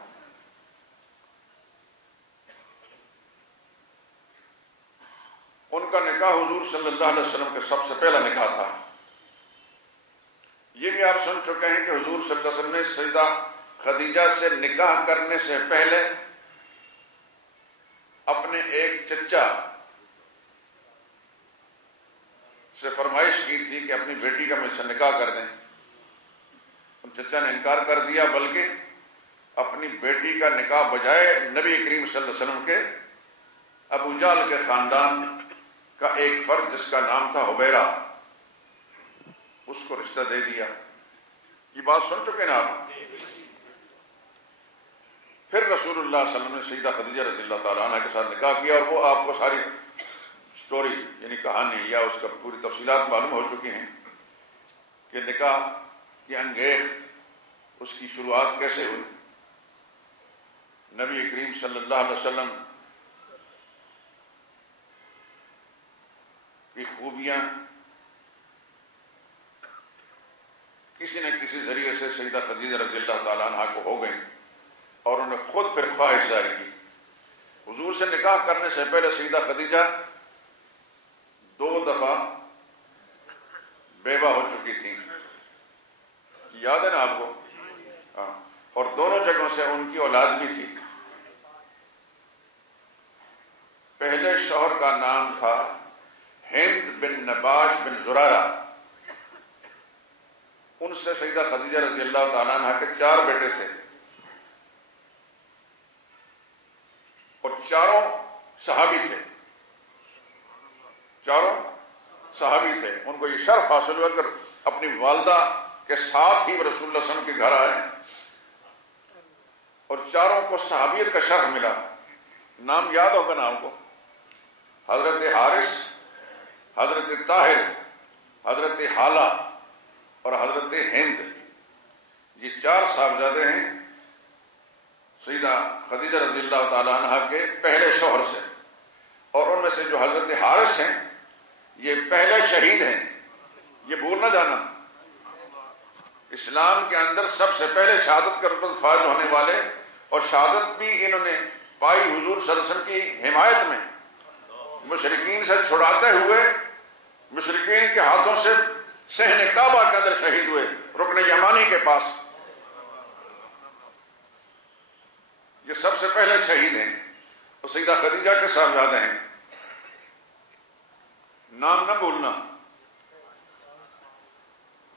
ان کا نکاح حضور صلی اللہ علیہ وسلم کے سب سے پہلا نکاح تھا۔ یہ بھی آپ سن چکے ہیں کہ حضور صلی اللہ علیہ وسلم نے سیدہ خدیجہ سے نکاح کرنے سے پہلے اپنے ایک چچا سے فرمائش کی تھی کہ اپنی بیٹی کا مجھ سے نکاح کر دیں۔ ان چچا نے انکار کر دیا، بلکہ اپنی بیٹی کا نکاح بجائے نبی کریم صلی اللہ علیہ وسلم کے ابو جہل کے خاندان کا ایک فرد جس کا نام تھا حبیرہ، اس کو رشتہ دے دیا۔ یہ بات سن چکے نا آپ؟ پھر رسول اللہ صلی اللہ علیہ وسلم نے سیدہ خدیجہ رضی اللہ تعالیٰ عنہ کے ساتھ نکاح کیا، اور وہ آپ کو ساری سٹوری یعنی کہانی یا اس کا پوری تفصیلات معلوم ہو چکی ہیں کہ نکاح کی انگیخت اس کی شروعات کیسے ہوئی۔ نبی کریم صلی اللہ علیہ وسلم کی خوبیاں کسی نہ کسی ذریعے سے سیدہ خدیجہ رضی اللہ تعالیٰ عنہ کو ہو گئیں، اور انہوں نے خود پھر خواہش ظاہر کی۔ حضور سے نکاح کرنے سے پہلے سیدہ خدیجہ 2 دفعہ بیوہ ہو چکی تھیں، یاد ہے نا آپ کو؟ ہاں، اور دونوں جگہوں سے ان کی اولاد بھی تھی۔ پہلے شوہر کا نام تھا ہند بن نباش بن زرارہ، ان سے سیدہ خدیجہ رضی اللہ تعالیٰ عنہ کے 4 بیٹے تھے، اور چاروں صحابی تھے، چاروں صحابی تھے۔ ان کو یہ شرف حاصل ہوا کر اپنی والدہ کے ساتھ ہی وہ رسول اللہ صلی اللہ علیہ وسلم کے گھر آئے، اور چاروں کو صحابیت کا شرف ملا۔ نام یاد ہوگا نا آپ کو؟ حضرت حارث، حضرت طاہر، حضرت حالہ اور حضرت ہند، یہ 4 صاحبزادے ہیں سیدہ خدیجہ رضی اللہ تعالی عنہ کے پہلے شوہر سے، اور ان میں سے جو حضرت حارث ہیں یہ پہلے شہید ہیں۔ یہ بھول نہ جانا، اسلام کے اندر سب سے پہلے شہادت کا رتبہ فائز ہونے والے، اور شہادت بھی انہوں نے پائی حضور صلی اللہ علیہ وسلم کی حمایت میں، مشرکین سے چھڑاتے ہوئے، مشرکین کے ہاتھوں سے صحن کعبہ کے اندر شہید ہوئے، رکن یمانی کے پاس۔ یہ سب سے پہلے شہید ہیں، اور سیدہ خدیجہ کے صاحبزادے ہیں۔ نام نہ بھولنا۔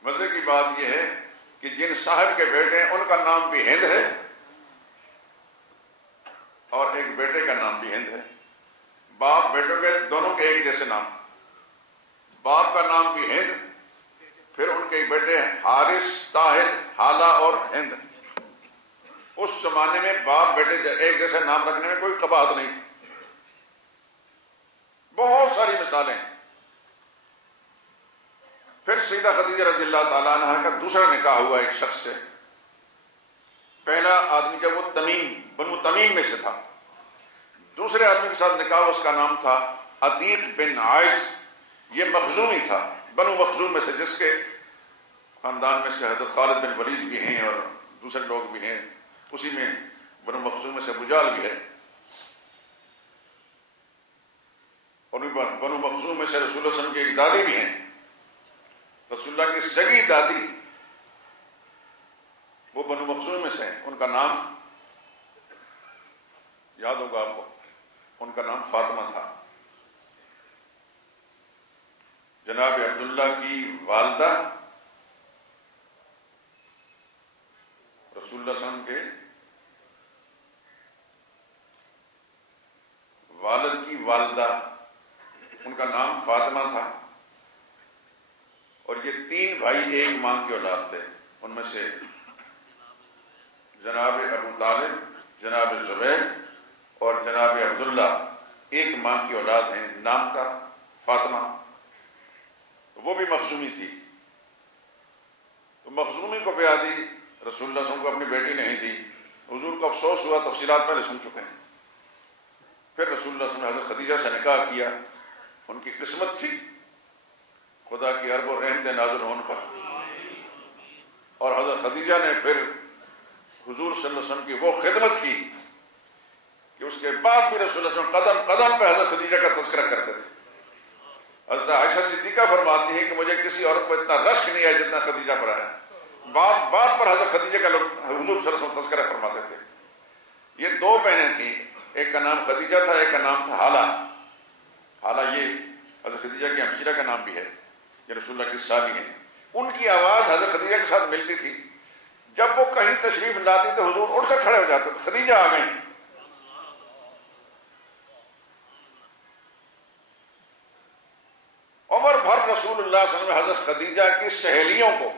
مزے کی بات یہ ہے کہ جن صاحب کے بیٹے ہیں ان کا نام بھی ہند ہے، اور ایک بیٹے کا نام بھی ہند ہے۔ باپ بیٹوں کے دونوں کے ایک جیسے نام، باپ کا نام بھی ہند، پھر ان کے بیٹے حارث، طاہر، حالہ اور ہند۔ اس زمانے میں باپ بیٹے ایک جیسے نام رکھنے میں کوئی قباحت نہیں تھی۔ بہت ساری مثالیں۔ پھر سیدہ خدیجہ رضی اللہ تعالیٰ عنہ کا دوسرا نکاح ہوا ایک شخص سے۔ پہلا آدمی جب وہ تمیم، بنو تمیم میں سے تھا، دوسرے آدمی کے ساتھ نکاح، اس کا نام تھا عتیق بن عائز۔ یہ مخزومی تھا، بنو مخزوم میں سے، جس کے خاندان میں سے حضرت خالد بن ولید بھی ہیں اور دوسرے لوگ بھی ہیں، اسی میں بنو مخزوم میں سے ابو جہل بھی ہے، اور بنو مخزوم میں سے رسول اللہ صلی اللہ علیہ وسلم کی ایک دادی بھی ہیں، رسول اللہ کی سگی دادی، وہ بنو مخزوم میں سے ہیں۔ ان کا نام یاد ہوگا آپ کو، ان کا نام فاطمہ تھا۔ جناب عبداللہ کی والدہ رسول اللہ صلی اللہ علیہ وسلم کے والد کی والدہ، ان کا نام فاطمہ تھا، اور یہ تین بھائی ایک ماں کی اولاد تھے۔ ان میں سے جناب ابو طالب، جناب زبیر اور جناب عبداللہ ایک ماں کی اولاد ہیں، نام تھا فاطمہ۔ وہ بھی مخزومی تھی، تو مخزومی کو بیادی رسول اللہ صلی اللہ علیہ وسلم کو اپنی بیٹی نہیں دی۔ حضور کو افسوس ہوا، تفصیلات پہلے سن چکے ہیں۔ پھر رسول اللہ صلی اللہ علیہ وسلم نے حضرت خدیجہ سے نکاح کیا۔ ان کی قسمت تھی خدا کی ارب و رحمت نازل ہونے پر، اور حضرت خدیجہ نے پھر حضور صلی اللہ علیہ وسلم کی وہ خدمت کی کہ اس کے بعد بھی رسول اللہ صلی اللہ علیہ وسلم قدم قدم پہ حضرت خدیجہ کا تذکرہ کرتے تھے۔ حضرت عائشہ صدیقہ فرماتی ہے کہ مجھے کسی عورت پر اتنا رشک نہیں آیا جتنا خدیجہ پر آیا۔ بات بات پر حضرت خدیجہ کا حضور صلی اللہ علیہ وسلم تذکرہ فرماتے تھے۔ یہ دو بہنیں تھیں، ایک کا نام خدیجہ تھا، ایک کا نام تھا حالہ۔ حالہ یہ حضرت خدیجہ کی ہمشیرہ کا نام بھی ہے، یہ رسول اللہ کی سالی ہیں۔ ان کی آواز حضرت خدیجہ کے ساتھ ملتی تھی۔ جب وہ کہیں تشریف لاتی تو حضور اٹھ کر کھڑے ہو جاتے، خدیجہ آ گئیں۔ عمر بھر رسول اللہ صلی اللہ علیہ وسلم حضرت خدیجہ کی سہیلیوں کو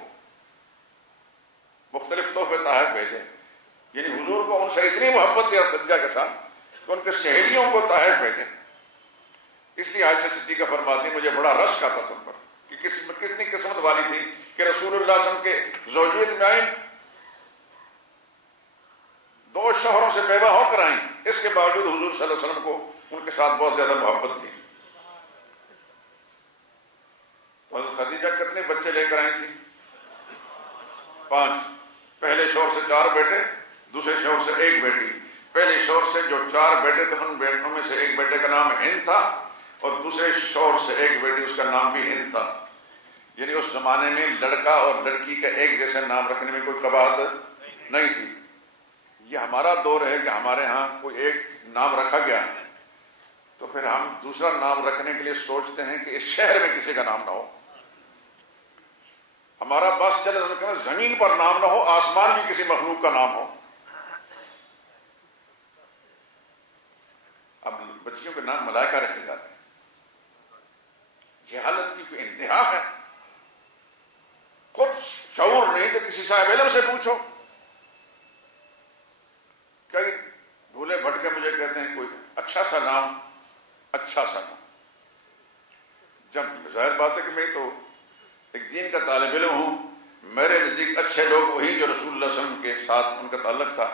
مختلف تحفے تحائف بھیجے، یعنی حضور کو ان سے اتنی محبت تھی خدیجہ کے ساتھ کہ ان کے سہیلیوں کو تحائف بھیجے۔ اس لیے عائشہ صدیقہ فرماتی مجھے بڑا رشک آتا تھا ان پر کہ کتنی قسمت والی تھی کہ رسول اللہ صلی اللہ علیہ وسلم کے زوجیت میں آئیں، دو شوہروں سے بیوہ ہو کر آئیں، اس کے باوجود حضور صلی اللہ علیہ وسلم کو ان کے ساتھ بہت زیادہ محبت تھی۔ حضرت خدیجہ کتنے بچے لے کر آئی تھی؟ 5۔ پہلے شوہر سے 4 بیٹے، دوسرے شوہر سے 1 بیٹی۔ پہلے شوہر سے جو 4 بیٹے تھے ان بیٹوں میں سے ایک بیٹے کا نام ہند تھا، اور دوسرے شوہر سے ایک بیٹی، اس کا نام بھی ہند تھا۔ یعنی اس زمانے میں لڑکا اور لڑکی کا ایک جیسا نام رکھنے میں کوئی قباحت نہیں تھی۔ یہ ہمارا دور ہے کہ ہمارے ہاں کوئی ایک نام رکھا گیا تو پھر ہم دوسرا نام رکھنے کے لیے سوچتے ہیں کہ اس شہر میں کسی کا نام نہ ہو، ہمارا بس چلے زمین پر نام نہ ہو، آسمان کی کسی مخلوق کا نام ہو۔ اب بچیوں کے نام ملائکہ رکھے جاتے ہیں، جہالت کی کوئی انتہا ہے، خود شعور نہیں تو کسی صاحب علم سے پوچھو۔ کئی بھولے بھٹکے مجھے کہتے ہیں کوئی اچھا سا نام، اچھا سا نام۔ جب ظاہر بات ہے کہ میں تو ایک دین کا طالب علم ہوں، میرے نزدیک اچھے لوگ وہی جو رسول اللہ صلی اللہ علیہ وسلم کے ساتھ ان کا تعلق تھا،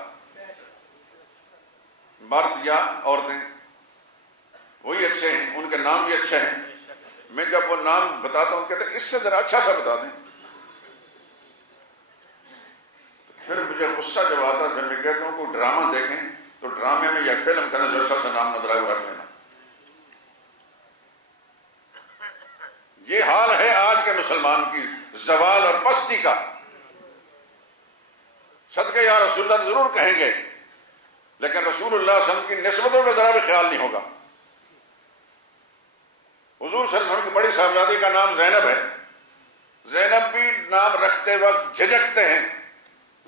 مرد یا عورتیں، وہی اچھے ہیں، ان کے نام بھی اچھے ہیں۔ میں جب وہ نام بتاتا ہوں کہتے ہیں اس سے ذرا اچھا سا بتا دیں، پھر مجھے غصہ جب آتا ہے جب میں کہتا ہوں کوئی ڈرامہ دیکھیں تو ڈرامے میں یا فلم کے اندر جو اچھا سا نام نظر آئے وہ رکھ لینا۔ یہ حال ہے آج کے مسلمان کی زوال اور پستی کا۔ صدقے یا رسول اللہ ضرور کہیں گے، لیکن رسول اللہ صلی اللہ علیہ وسلم کی نسبتوں کا ذرا بھی خیال نہیں ہوگا۔ حضور صلی اللہ علیہ وسلم کی بڑی صاحبزادی کا نام زینب ہے، زینب بھی نام رکھتے وقت جھجکتے ہیں،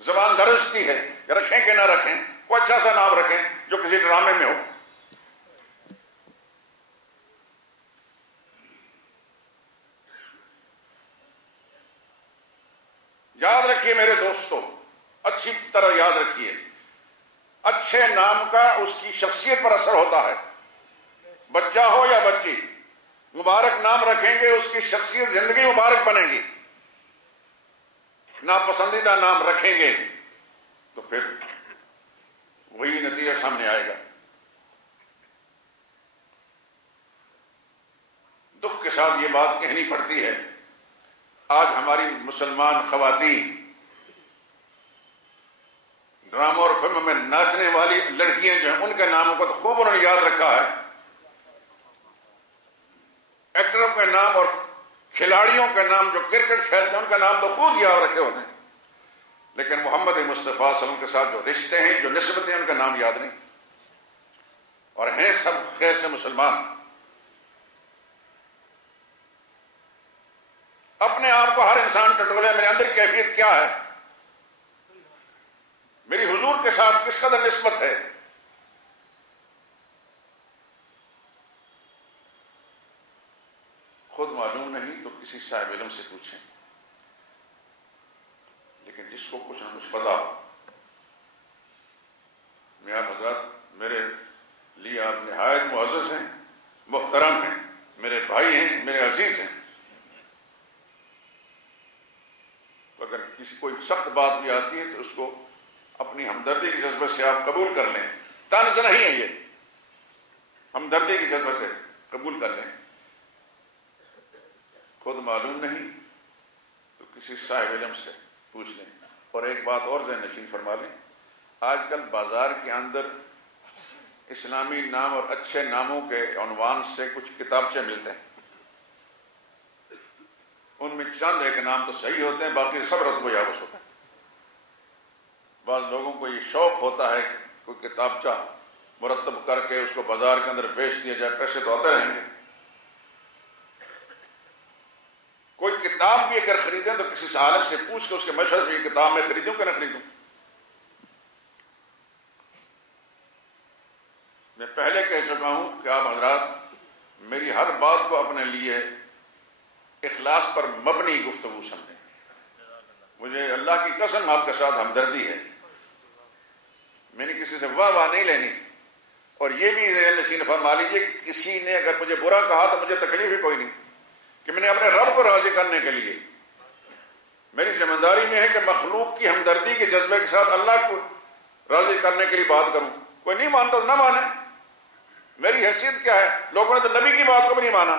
زبان لرزتی ہے کہ رکھیں کہ نہ رکھیں، کوئی اچھا سا نام رکھیں جو کسی ڈرامے میں ہو۔ طرح یاد رکھیے، اچھے نام کا اس کی شخصیت پر اثر ہوتا ہے. بچہ ہو یا بچی، مبارک نام رکھیں گے اس کی شخصیت زندگی مبارک بنے گی. ناپسندیدہ نام رکھیں گے تو پھر وہی نتیجہ سامنے آئے گا. دکھ کے ساتھ یہ بات کہنی پڑتی ہے، آج ہماری مسلمان خواتین ڈراموں اور فلموں میں ناچنے والی لڑکیاں جو ہیں ان کے ناموں کو تو خوب انہوں نے یاد رکھا ہے. ایکٹروں کے نام اور کھلاڑیوں کے نام جو کرکٹ کھیلتے ہیں ان کا نام تو خود یاد رکھے ہوتے ہیں، لیکن محمد مصطفیٰ صلی اللہ علیہ وسلم کے ساتھ جو رشتے ہیں، جو نسبتیں، ان کا نام یاد نہیں، اور ہیں سب خیر سے مسلمان. اپنے آپ کو ہر انسان ٹٹولے میرے اندر کیفیت کیا ہے، میری حضور کے ساتھ کس قدر نسبت ہے. خود معلوم نہیں تو کسی صاحب علم سے پوچھیں، لیکن جس کو کچھ نہ کچھ پتا ہو. میاں حضرات میرے لیے آپ نہایت معزز ہیں، محترم ہیں، میرے بھائی ہیں، میرے عزیز ہیں. اگر کسی کوئی سخت بات بھی آتی ہے تو اس کو اپنی ہمدردی کے جذبے سے آپ قبول کر لیں. طنز نہیں ہے یہ، ہمدردی کے جذبے سے قبول کر لیں. خود معلوم نہیں تو کسی صاحب علم سے پوچھ لیں. اور ایک بات اور ذہن نشین فرما لیں، آج کل بازار کے اندر اسلامی نام اور اچھے ناموں کے عنوان سے کچھ کتابچے ملتے ہیں. ان میں چند ایک نام تو صحیح ہوتے ہیں، باقی سب رتب و یابس ہوتے ہیں. بعض لوگوں کو یہ شوق ہوتا ہے کہ کوئی کتابچہ مرتب کر کے اس کو بازار کے اندر بیچ دیا جائے، پیسے تو آتے رہیں گے. کوئی کتاب بھی اگر خریدیں تو کسی عالم سے پوچھ کے اس کے مشورے سے یہ کتاب میں خریدوں کہ نہ خریدوں. میں پہلے کہہ چکا ہوں کہ آپ حضرات میری ہر بات کو اپنے لیے اخلاص پر مبنی گفتگو سمجھیں. مجھے اللہ کی قسم آپ کے ساتھ ہمدردی ہے، میں نے کسی سے واہ نہیں لینی. اور یہ بھی ذہن نشین فرما لیجیے کہ کسی نے اگر مجھے برا کہا تو مجھے تکلیف ہی کوئی نہیں، کہ میں نے اپنے رب کو راضی کرنے کے لیے میری ذمہ داری میں ہے کہ مخلوق کی ہمدردی کے جذبے کے ساتھ اللہ کو راضی کرنے کے لیے بات کروں. کوئی نہیں مانتا تو نہ مانے، میری حیثیت کیا ہے. لوگوں نے تو نبی کی بات کو بھی نہیں مانا.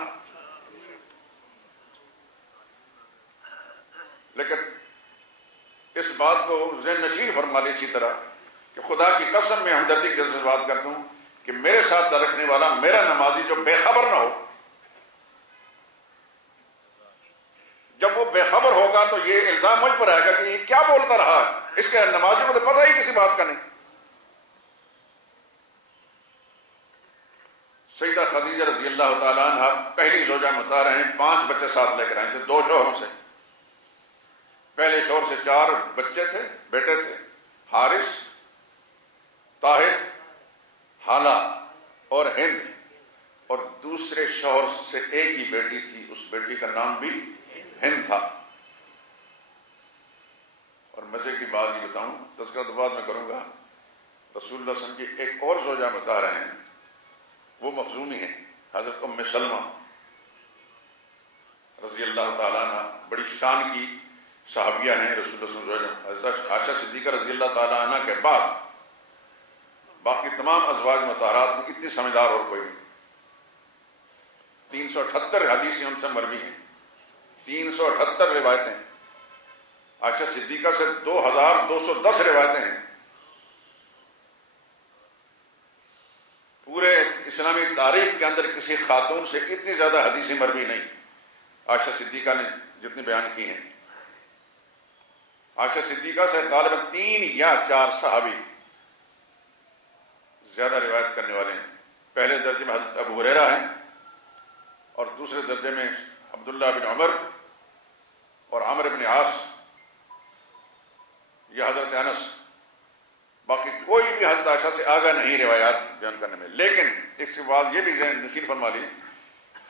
لیکن اس بات کو ذہن نشین فرما لی اسی طرح کہ خدا کی قسم میں ہمدردی کے جذبے سے بات کرتا ہوں کہ میرے ساتھ رکھنے والا میرا نمازی جو بے خبر نہ ہو، جب وہ بے خبر ہوگا تو یہ الزام مجھ پر آئے گا کہ یہ کیا بولتا رہا ہے، اس کے نمازی کو تو پتہ ہی کسی بات کا نہیں. سیدہ خدیجہ رضی اللہ تعالیٰ عنہ پہلی زوجہ مطہرہ ہیں، 5 بچے ساتھ لے کر آئے تھے 2 شوہروں سے. پہلے شوہر سے 4 بچے تھے، بیٹے تھے، حارث، طاہر، حالہ اور ہند. اور دوسرے شوہر سے ایک ہی بیٹی تھی، اس بیٹی کا نام بھی ہند تھا. اور مزے کی بات یہ بتاؤں، تذکرہ تو بعد میں کروں گا، رسول اللہ صلی اللہ علیہ وسلم کی ایک اور زوجہ مطہرہ ہیں، وہ مخزومی ہیں، حضرت ام سلمہ رضی اللہ تعالیٰ عنہ، بڑی شان کی صحابیہ ہیں. رسول اللہ صلی اللہ علیہ وسلم حضرت عائشہ صدیقہ رضی اللہ تعالیٰ عنہ کے بعد باقی تمام ازواج مطہرات میں اتنی سمجھدار اور کوئی نہیں. 378 حدیثیں ان سے مروی ہیں، 378 روایتیں. عائشہ صدیقہ سے 2210 روایتیں ہیں. پورے اسلامی تاریخ کے اندر کسی خاتون سے اتنی زیادہ حدیثیں مروی نہیں عائشہ صدیقہ نے جتنی بیان کی ہیں. عائشہ صدیقہ سے غالباً 3 یا 4 صحابی زیادہ روایت کرنے والے ہیں. پہلے درجے میں حضرت ابو ہریرہ ہیں اور دوسرے درجے میں عبداللہ بن عمر اور عمرو بن عاص یا حضرت انس. باقی کوئی بھی حضرت عائشہ سے آگاہ نہیں روایات بیان کرنے میں. لیکن اس کے بعد یہ بھی ذہن نشین فرما لی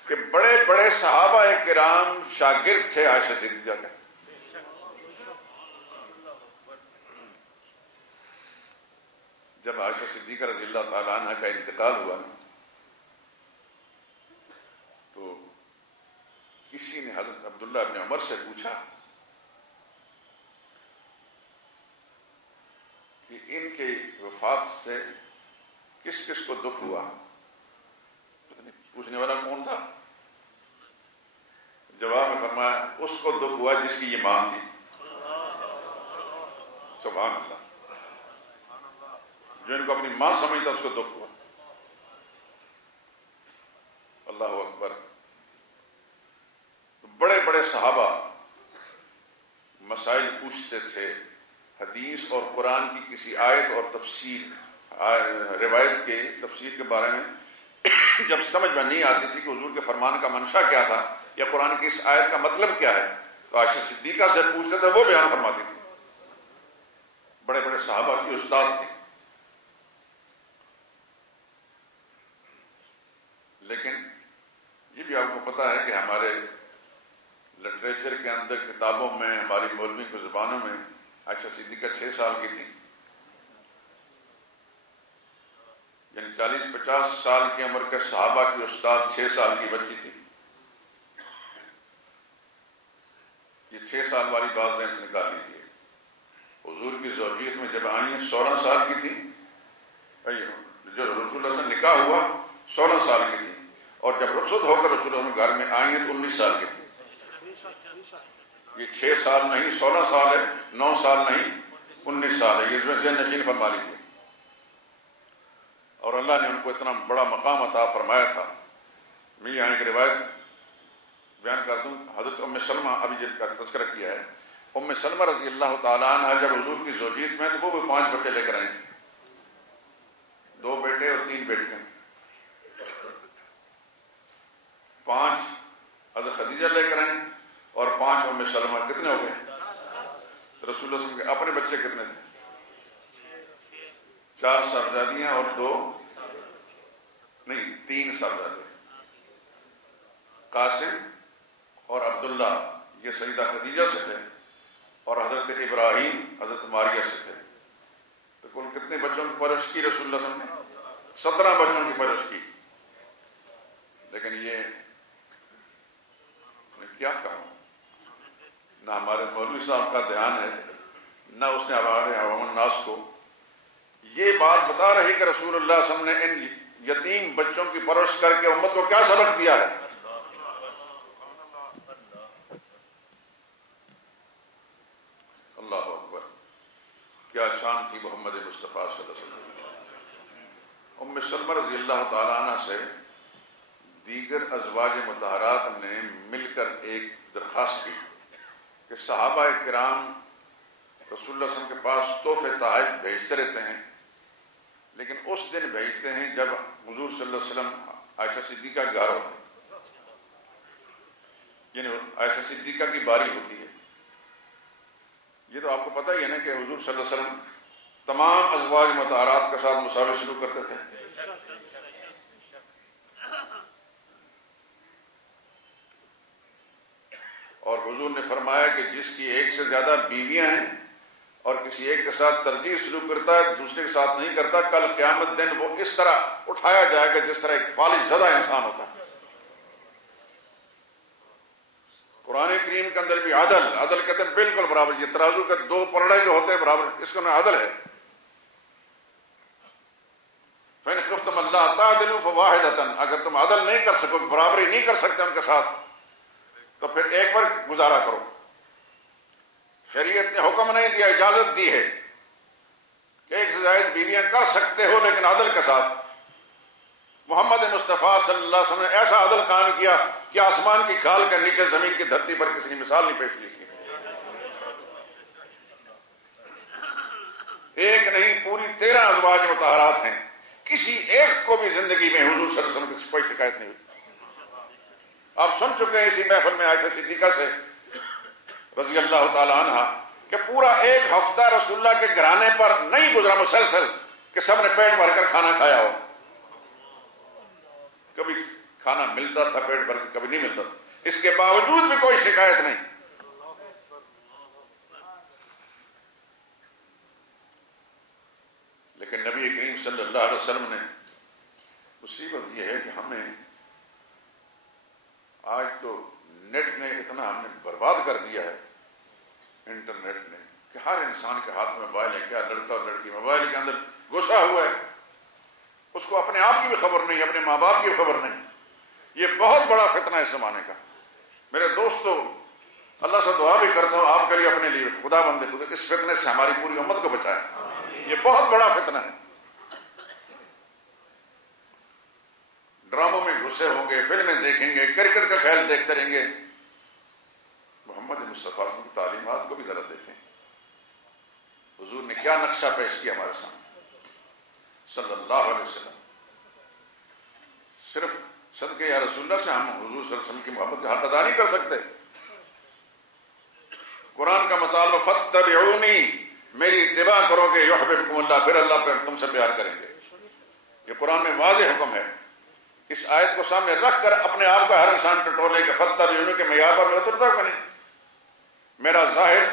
کہ بڑے بڑے صحابہ کرام شاگرد تھے عائشہ صدیقہ کے. جب عائشہ صدیقہ رضی اللہ تعالیٰ عنہ کا انتقال ہوا تو کسی نے حضرت عبداللہ ابن عمر سے پوچھا کہ ان کے وفات سے کس کس کو دکھ ہوا؟ پوچھنے والا کون تھا؟ جواب میں فرمایا اس کو دکھ ہوا جس کی یہ ماں تھی۔ سبحان اللہ، جو ان کو اپنی ماں سمجھتا اس کو دکھ ہوا۔ اللہ اکبر۔ بڑے بڑے صحابہ مسائل پوچھتے تھے، حدیث اور قرآن کی کسی آیت اور تفسیر روایت کے تفسیر کے بارے میں جب سمجھ میں نہیں آتی تھی کہ حضور کے فرمان کا منشا کیا تھا یا قرآن کی اس آیت کا مطلب کیا ہے، تو عائشہ صدیقہ سے پوچھتے تھے، وہ بیان فرماتی تھی۔ بڑے بڑے صحابہ کی استاد تھی۔ لیکن یہ بھی آپ کو پتا ہے کہ ہمارے لٹریچر کے اندر کتابوں میں، ہماری مولوی کی زبانوں میں عائشہ صدیقہ 6 سال کی تھی، یعنی 40-50 سال کی عمر کے صحابہ کی استاد 6 سال کی بچی تھی۔ یہ 6 سال والی بات ذہن سے نکال لیجیے۔ حضور کی زوجیت میں جب آئی ہیں 16 سال کی تھی، جو رسول اللہ سے نکاح ہوا 16 سال کی تھی، اور جب رخصت ہو کر رسول اللہ گھر میں آئی ہیں تو 19 سال کی تھی۔ یہ 6 سال نہیں 16 سال ہے، 9 سال نہیں 19 سال ہے، یہ اس میں ذہن نشین فرما لیجیے۔ اور اللہ نے ان کو اتنا بڑا مقام عطا فرمایا تھا۔ میں یہاں ایک روایت بیان کر دوں، حضرت ام سلمہ، ابھی جن کا تذکرہ کیا ہے، ام سلمہ رضی اللہ تعالیٰ عنہ جب حضور کی زوجیت میں تو وہ 5 بچے لے کر آئی تھی، 2 بیٹے اور 3 بیٹیاں۔ 5 حضرت خدیجہ لے کر آئیں اور 5 ام سلمہ، کتنے ہو گئے؟ رسول اللہ صلی اللہ علیہ وسلم کے اپنے بچے کتنے تھے؟ 4 صاحبزادیاں اور 3 صاحبزادے، قاسم اور عبداللہ یہ سیدہ خدیجہ سے تھے، اور حضرت ابراہیم حضرت ماریہ سے تھے۔ تو کل کتنے بچوں کی پرورش کی رسول اللہ صلی اللہ علیہ وسلم نے؟ 17 بچوں کی پرورش کی۔ لیکن یہ میں کیا کہوں، نہ ہمارے مولوی صاحب کا دھیان ہے، نہ اس نے ہمارے عوام الناس کو یہ بات بتا رہی کہ رسول اللہ صلی اللہ علیہ وسلم نے ان یتیم بچوں کی پرورش کر کے امت کو کیا سبق دیا ہے۔ اللہ اکبر، کیا شان تھی محمد مصطفیٰ صلی اللہ علیہ وسلم۔ ام سلمہ رضی اللہ تعالیٰ عنہ سے دیگر ازواج مطہرات نے مل کر ایک درخواست کی کہ صحابہ کرام رسول اللہ صلی اللہ علیہ وسلم کے پاس تحفے تحائف بھیجتے رہتے ہیں، لیکن اس دن بھیجتے ہیں جب حضور صلی اللہ علیہ وسلم عائشہ صدیقہ کے گھر ہوتے ہیں، یعنی عائشہ صدیقہ کی باری ہوتی ہے۔ یہ تو آپ کو پتہ ہی ہے نا کہ حضور صلی اللہ علیہ وسلم تمام ازواج مطہرات کے ساتھ مساوی سلوک کرتے تھے۔ اور حضور نے فرمایا کہ جس کی ایک سے زیادہ بیویاں ہیں اور کسی ایک کے ساتھ ترجیح سلوک کرتا ہے، دوسرے کے ساتھ نہیں کرتا، کل قیامت دن وہ اس طرح اٹھایا جائے گا جس طرح ایک فالج زدہ انسان ہوتا ہے۔ قرآن کریم کے اندر بھی عدل کہتے ہیں بالکل برابر، یہ ترازو کے 2 پلڑے جو ہوتے ہیں برابر، اس کا نام عدل ہے۔ فَإِنْ خِفْتُمْ أَلَّا تَعْدِلُوا فَوَاحِدَةً، اگر تم عدل نہیں کر سکو، برابری نہیں کر سکتے ان کے ساتھ، تو پھر ایک پر گزارا کرو۔ شریعت نے حکم نہیں دیا، اجازت دی ہے کہ 1 سے زائد بیویاں کر سکتے ہو، لیکن عدل کے ساتھ۔ محمد مصطفیٰ صلی اللہ علیہ وسلم نے ایسا عدل قائم کیا کہ آسمان کی کھال کے نیچے زمین کی دھرتی پر کسی نے مثال نہیں پیش کی۔ ایک نہیں، پوری 13 ازواج مطہرات ہیں، کسی ایک کو بھی زندگی میں حضور صلی اللہ علیہ وسلم کی کوئی شکایت نہیں ہوئی۔ آپ سن چکے ہیں اسی محفل میں عائشہ صدیقہ سے رضی اللہ تعالی عنہ کہ پورا 1 ہفتہ رسول اللہ کے گھرانے پر نہیں گزرا مسلسل کہ سب نے پیٹ بھر کر کھانا کھایا ہو۔ کبھی کھانا ملتا تھا پیٹ بھر کے، کبھی نہیں ملتا تھا، اس کے باوجود بھی کوئی شکایت نہیں۔ لیکن نبی وسلم نے. مصیبت یہ ہے کہ ہمیں آج تو نیٹ نے اتنا ہم نے برباد کر دیا ہے، انٹرنیٹ نے، کہ ہر انسان کے ہاتھ میں موبائل ہے. کیا لڑکا اور لڑکی موبائل کے اندر گھسا ہوا ہے، اس کو اپنے آپ کی بھی خبر نہیں، اپنے ماں باپ کی بھی خبر نہیں. یہ بہت بڑا فتنہ ہے اس زمانے کا. میرے دوستو، اللہ سے دعا بھی کرتا ہوں آپ کے لیے، اپنے لیے، خدا بندے خدا اس فتنے سے ہماری پوری امت کو بچائے. یہ بہت بڑا فتنہ ہے. ڈراموں میں گھسے ہوں گے، فلمیں دیکھیں گے، کرکٹ کا کھیل دیکھتے رہیں گے. محمد مصطفیٰ کی تعلیمات کو بھی ذرا دیکھیں. حضور نے کیا نقشہ پیش کیا ہمارے سامنے صلی اللہ علیہ وسلم. صرف صدقے یا رسول اللہ سے ہم حضور صلی اللہ علیہ وسلم کی محبت کا حق ادا نہیں کر سکتے. قرآن کا مطالبہ فاتبعونی، میری اتباع کرو گے، یحببکم اللہ، پھر اللہ پھر تم سے پیار کریں گے. یہ قرآن میں واضح حکم ہے. اس آیت کو سامنے رکھ کر اپنے آپ کا ہر انسان ٹٹولے کہ فاتبعونی کے معیار پر اترتا کہ نہیں. میرا ظاہر،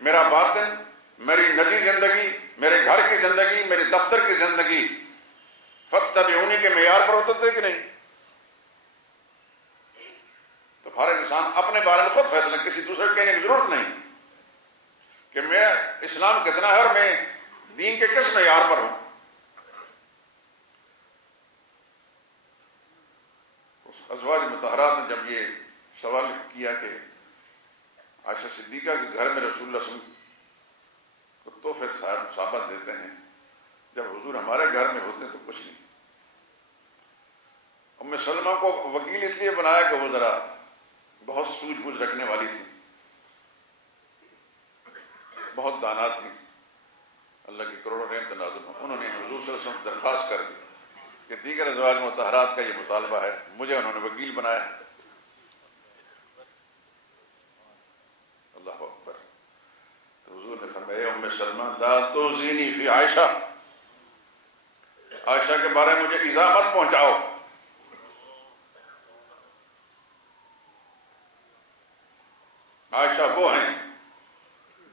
میرا باطن، میری نجی زندگی، میرے گھر کی زندگی، میری دفتر کی زندگی فاتبعونی کے معیار پر اترتے کہ نہیں. تو ہر انسان اپنے بارے میں خود فیصلہ، کسی دوسرے کو کہنے کی ضرورت نہیں کہ میں اسلام کتنا ہے اور میں دین کے کس معیار پر ہوں. ازواج مطہرات نے جب یہ سوال کیا کہ عائشہ صدیقہ کے گھر میں رسول اللہ صلی اللہ علیہ وسلم کو تحفے صحابہ دیتے ہیں، جب حضور ہمارے گھر میں ہوتے ہیں تو کچھ نہیں. ام سلمہ کو وکیل اس لیے بنایا کہ وہ ذرا بہت سوجھ بوجھ رکھنے والی تھی، بہت دانا تھی، اللہ کی کروڑوں نعمت نازل ہوں. انہوں نے حضور صلی اللہ علیہ وسلم درخواست کر دی کہ دیگر ازواج مطہرات کا یہ مطالبہ ہے، مجھے انہوں نے وکیل بنایا. اللہ اکبر. تو حضور نے فرمایا ام سلمہ لا تؤذینی فی عائشہ، عائشہ کے بارے میں مجھے ایذا مت پہنچاؤ. عائشہ وہ ہیں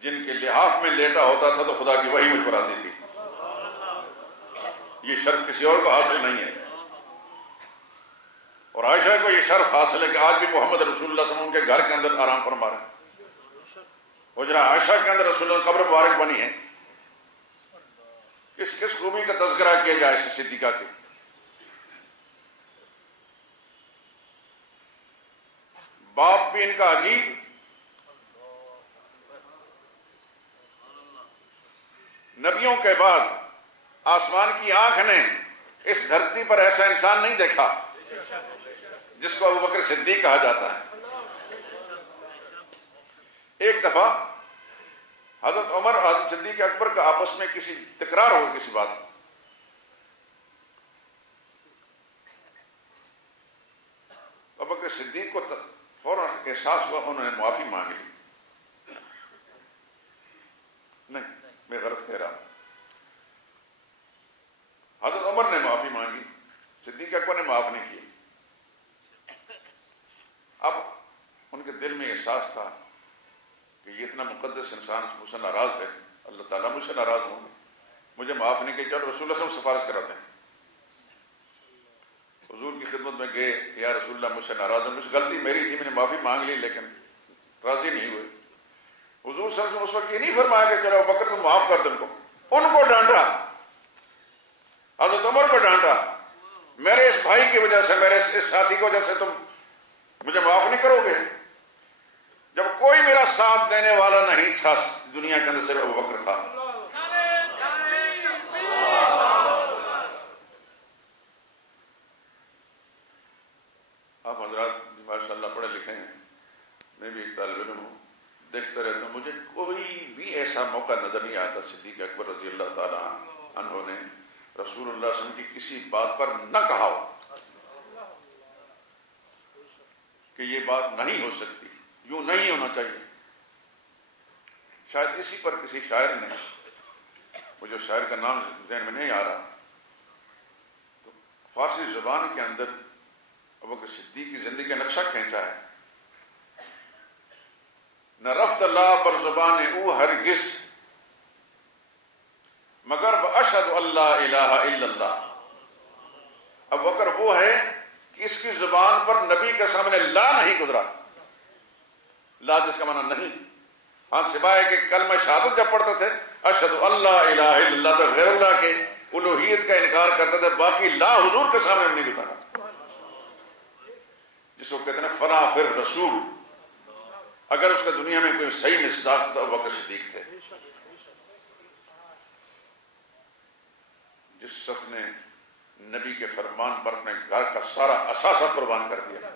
جن کے لحاف میں لیٹا ہوتا تھا تو خدا کی وحی مجھ پر آتی تھی. یہ شرف کسی اور کو حاصل نہیں ہے. اور عائشہ کو یہ شرف حاصل ہے کہ آج بھی محمد رسول اللہ صلی اللہ علیہ وسلم کے گھر کے اندر آرام فرما رہے ہیں. حجرہ عائشہ کے اندر رسول اللہ قبر مبارک بنی ہے. کس خوبی کا تذکرہ کیا جائے عائشہ صدیقہ کے. باپ بھی ان کا عجیب، نبیوں کے بعد آسمان کی آنکھ نے اس دھرتی پر ایسا انسان نہیں دیکھا جس کو ابوبکر صدیق کہا جاتا ہے. ایک دفعہ حضرت عمر اور حضرت صدیق اکبر کا آپس میں کسی تکرار ہو کسی بات میں. ابوبکر صدیق کو فوراً احساس ہوا، انہوں نے معافی مانگ لی. نہیں، میں غلط کہہ رہا ہوں. حضرت عمر نے معافی مانگی، صدیق اکبر نے معاف نہیں کی. اب ان کے دل میں احساس تھا کہ یہ اتنا مقدس انسان مجھ سے ناراض ہے، اللہ تعالیٰ مجھ سے ناراض ہوں گے، مجھے معاف نہیں کی. چلو رسول اللہ صلی اللہ علیہ وسلم سفارش کراتے ہیں. حضور کی خدمت میں گئے، یا رسول اللہ مجھ سے ناراض ہوں، مجھ سے غلطی میری تھی، میں نے معافی مانگ لی لیکن راضی نہیں ہوئے. حضور صلی اللہ علیہ وسلم اس وقت یہ نہیں فرمایا کہ چلو بکر تم معاف کر دو ان کو ڈانٹا. حضرت عمر کو ڈانٹا، میرے اس بھائی کی وجہ سے، میرے اس ساتھی کی وجہ سے تم مجھے معاف نہیں کرو گے. جب کوئی میرا ساتھ دینے والا نہیں تھا دنیا کے اندر، صرف ابوبکر تھا. آپ حضرات ماشاء اللہ پڑھے لکھے ہیں، میں بھی ایک طالب علم ہوں، دیکھتے رہتا ہوں. مجھے کوئی بھی ایسا موقع نظر نہیں آتا صدیق اکبر رضی اللہ تعالیٰ عنہ نے رسول اللہ صلی اللہ علیہ وسلم کی کسی بات پر نہ کہا ہو کہ یہ بات نہیں ہو سکتی، یوں نہیں ہونا چاہیے. شاید اسی پر کسی شاعر نے، مجھے شاعر کا نام ذہن میں نہیں آ رہا، تو فارسی زبان کے اندر ابوبکر صدیق کی زندگی کا نقشہ کھینچا ہے. نہ رفت اللہ پر زبان او ہرگز، مگر اشہد اللہ الہ الا اللہ. ابوبکر وہ ہے کہ اس کی زبان پر نبی کے سامنے لا نہیں گزرا. لا جس کا معنی نہیں، ہاں سوائے کہ کلمہ شہادت جب پڑھتے تھے اشہد اللہ الہ الا اللہ، تو غیر اللہ کے الوہیت کا انکار کرتے تھے، باقی لا حضور کے سامنے نہیں گزرا. جس کو کہتے ہیں فنا فر رسول. اگر اس کا دنیا میں کوئی صحیح مصداق تو ابوبکر صدیق تھے. جس شخص نے نبی کے فرمان پر اپنے گھر کا سارا اثاثہ قربان کر دیا.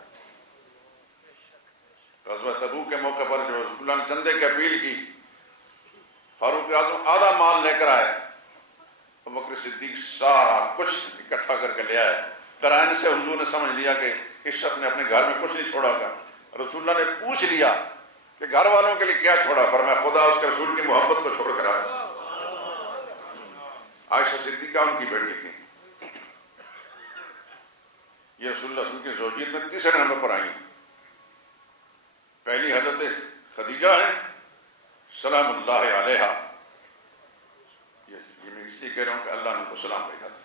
غزوہ تبوک کے موقع پر جو رسول اللہ نے چندے کی اپیل کی، فاروق اعظم آدھا مال لے کر آئے، ابوبکر صدیق سارا کچھ اکٹھا کر کے لے آئے. قرائن سے حضور نے سمجھ لیا کہ اس شخص نے اپنے گھر میں کچھ نہیں چھوڑا گا. رسول اللہ نے پوچھ لیا کہ گھر والوں کے لیے کیا چھوڑا؟ فرمایا خدا اس کے رسول کی محبت کو چھوڑ کر آیا. عائشہ صدیقہ ان کی بیٹی تھی. یہ رسول اللہ صلی اللہ علیہ وسلم کی زوجیت میں تیسرے نمبر پر آئی. پہلی حضرت خدیجہ ہے سلام اللہ علیہا. یہ میں اس لیے کہہ رہا ہوں کہ اللہ نے ان کو سلام بھیجا تھا،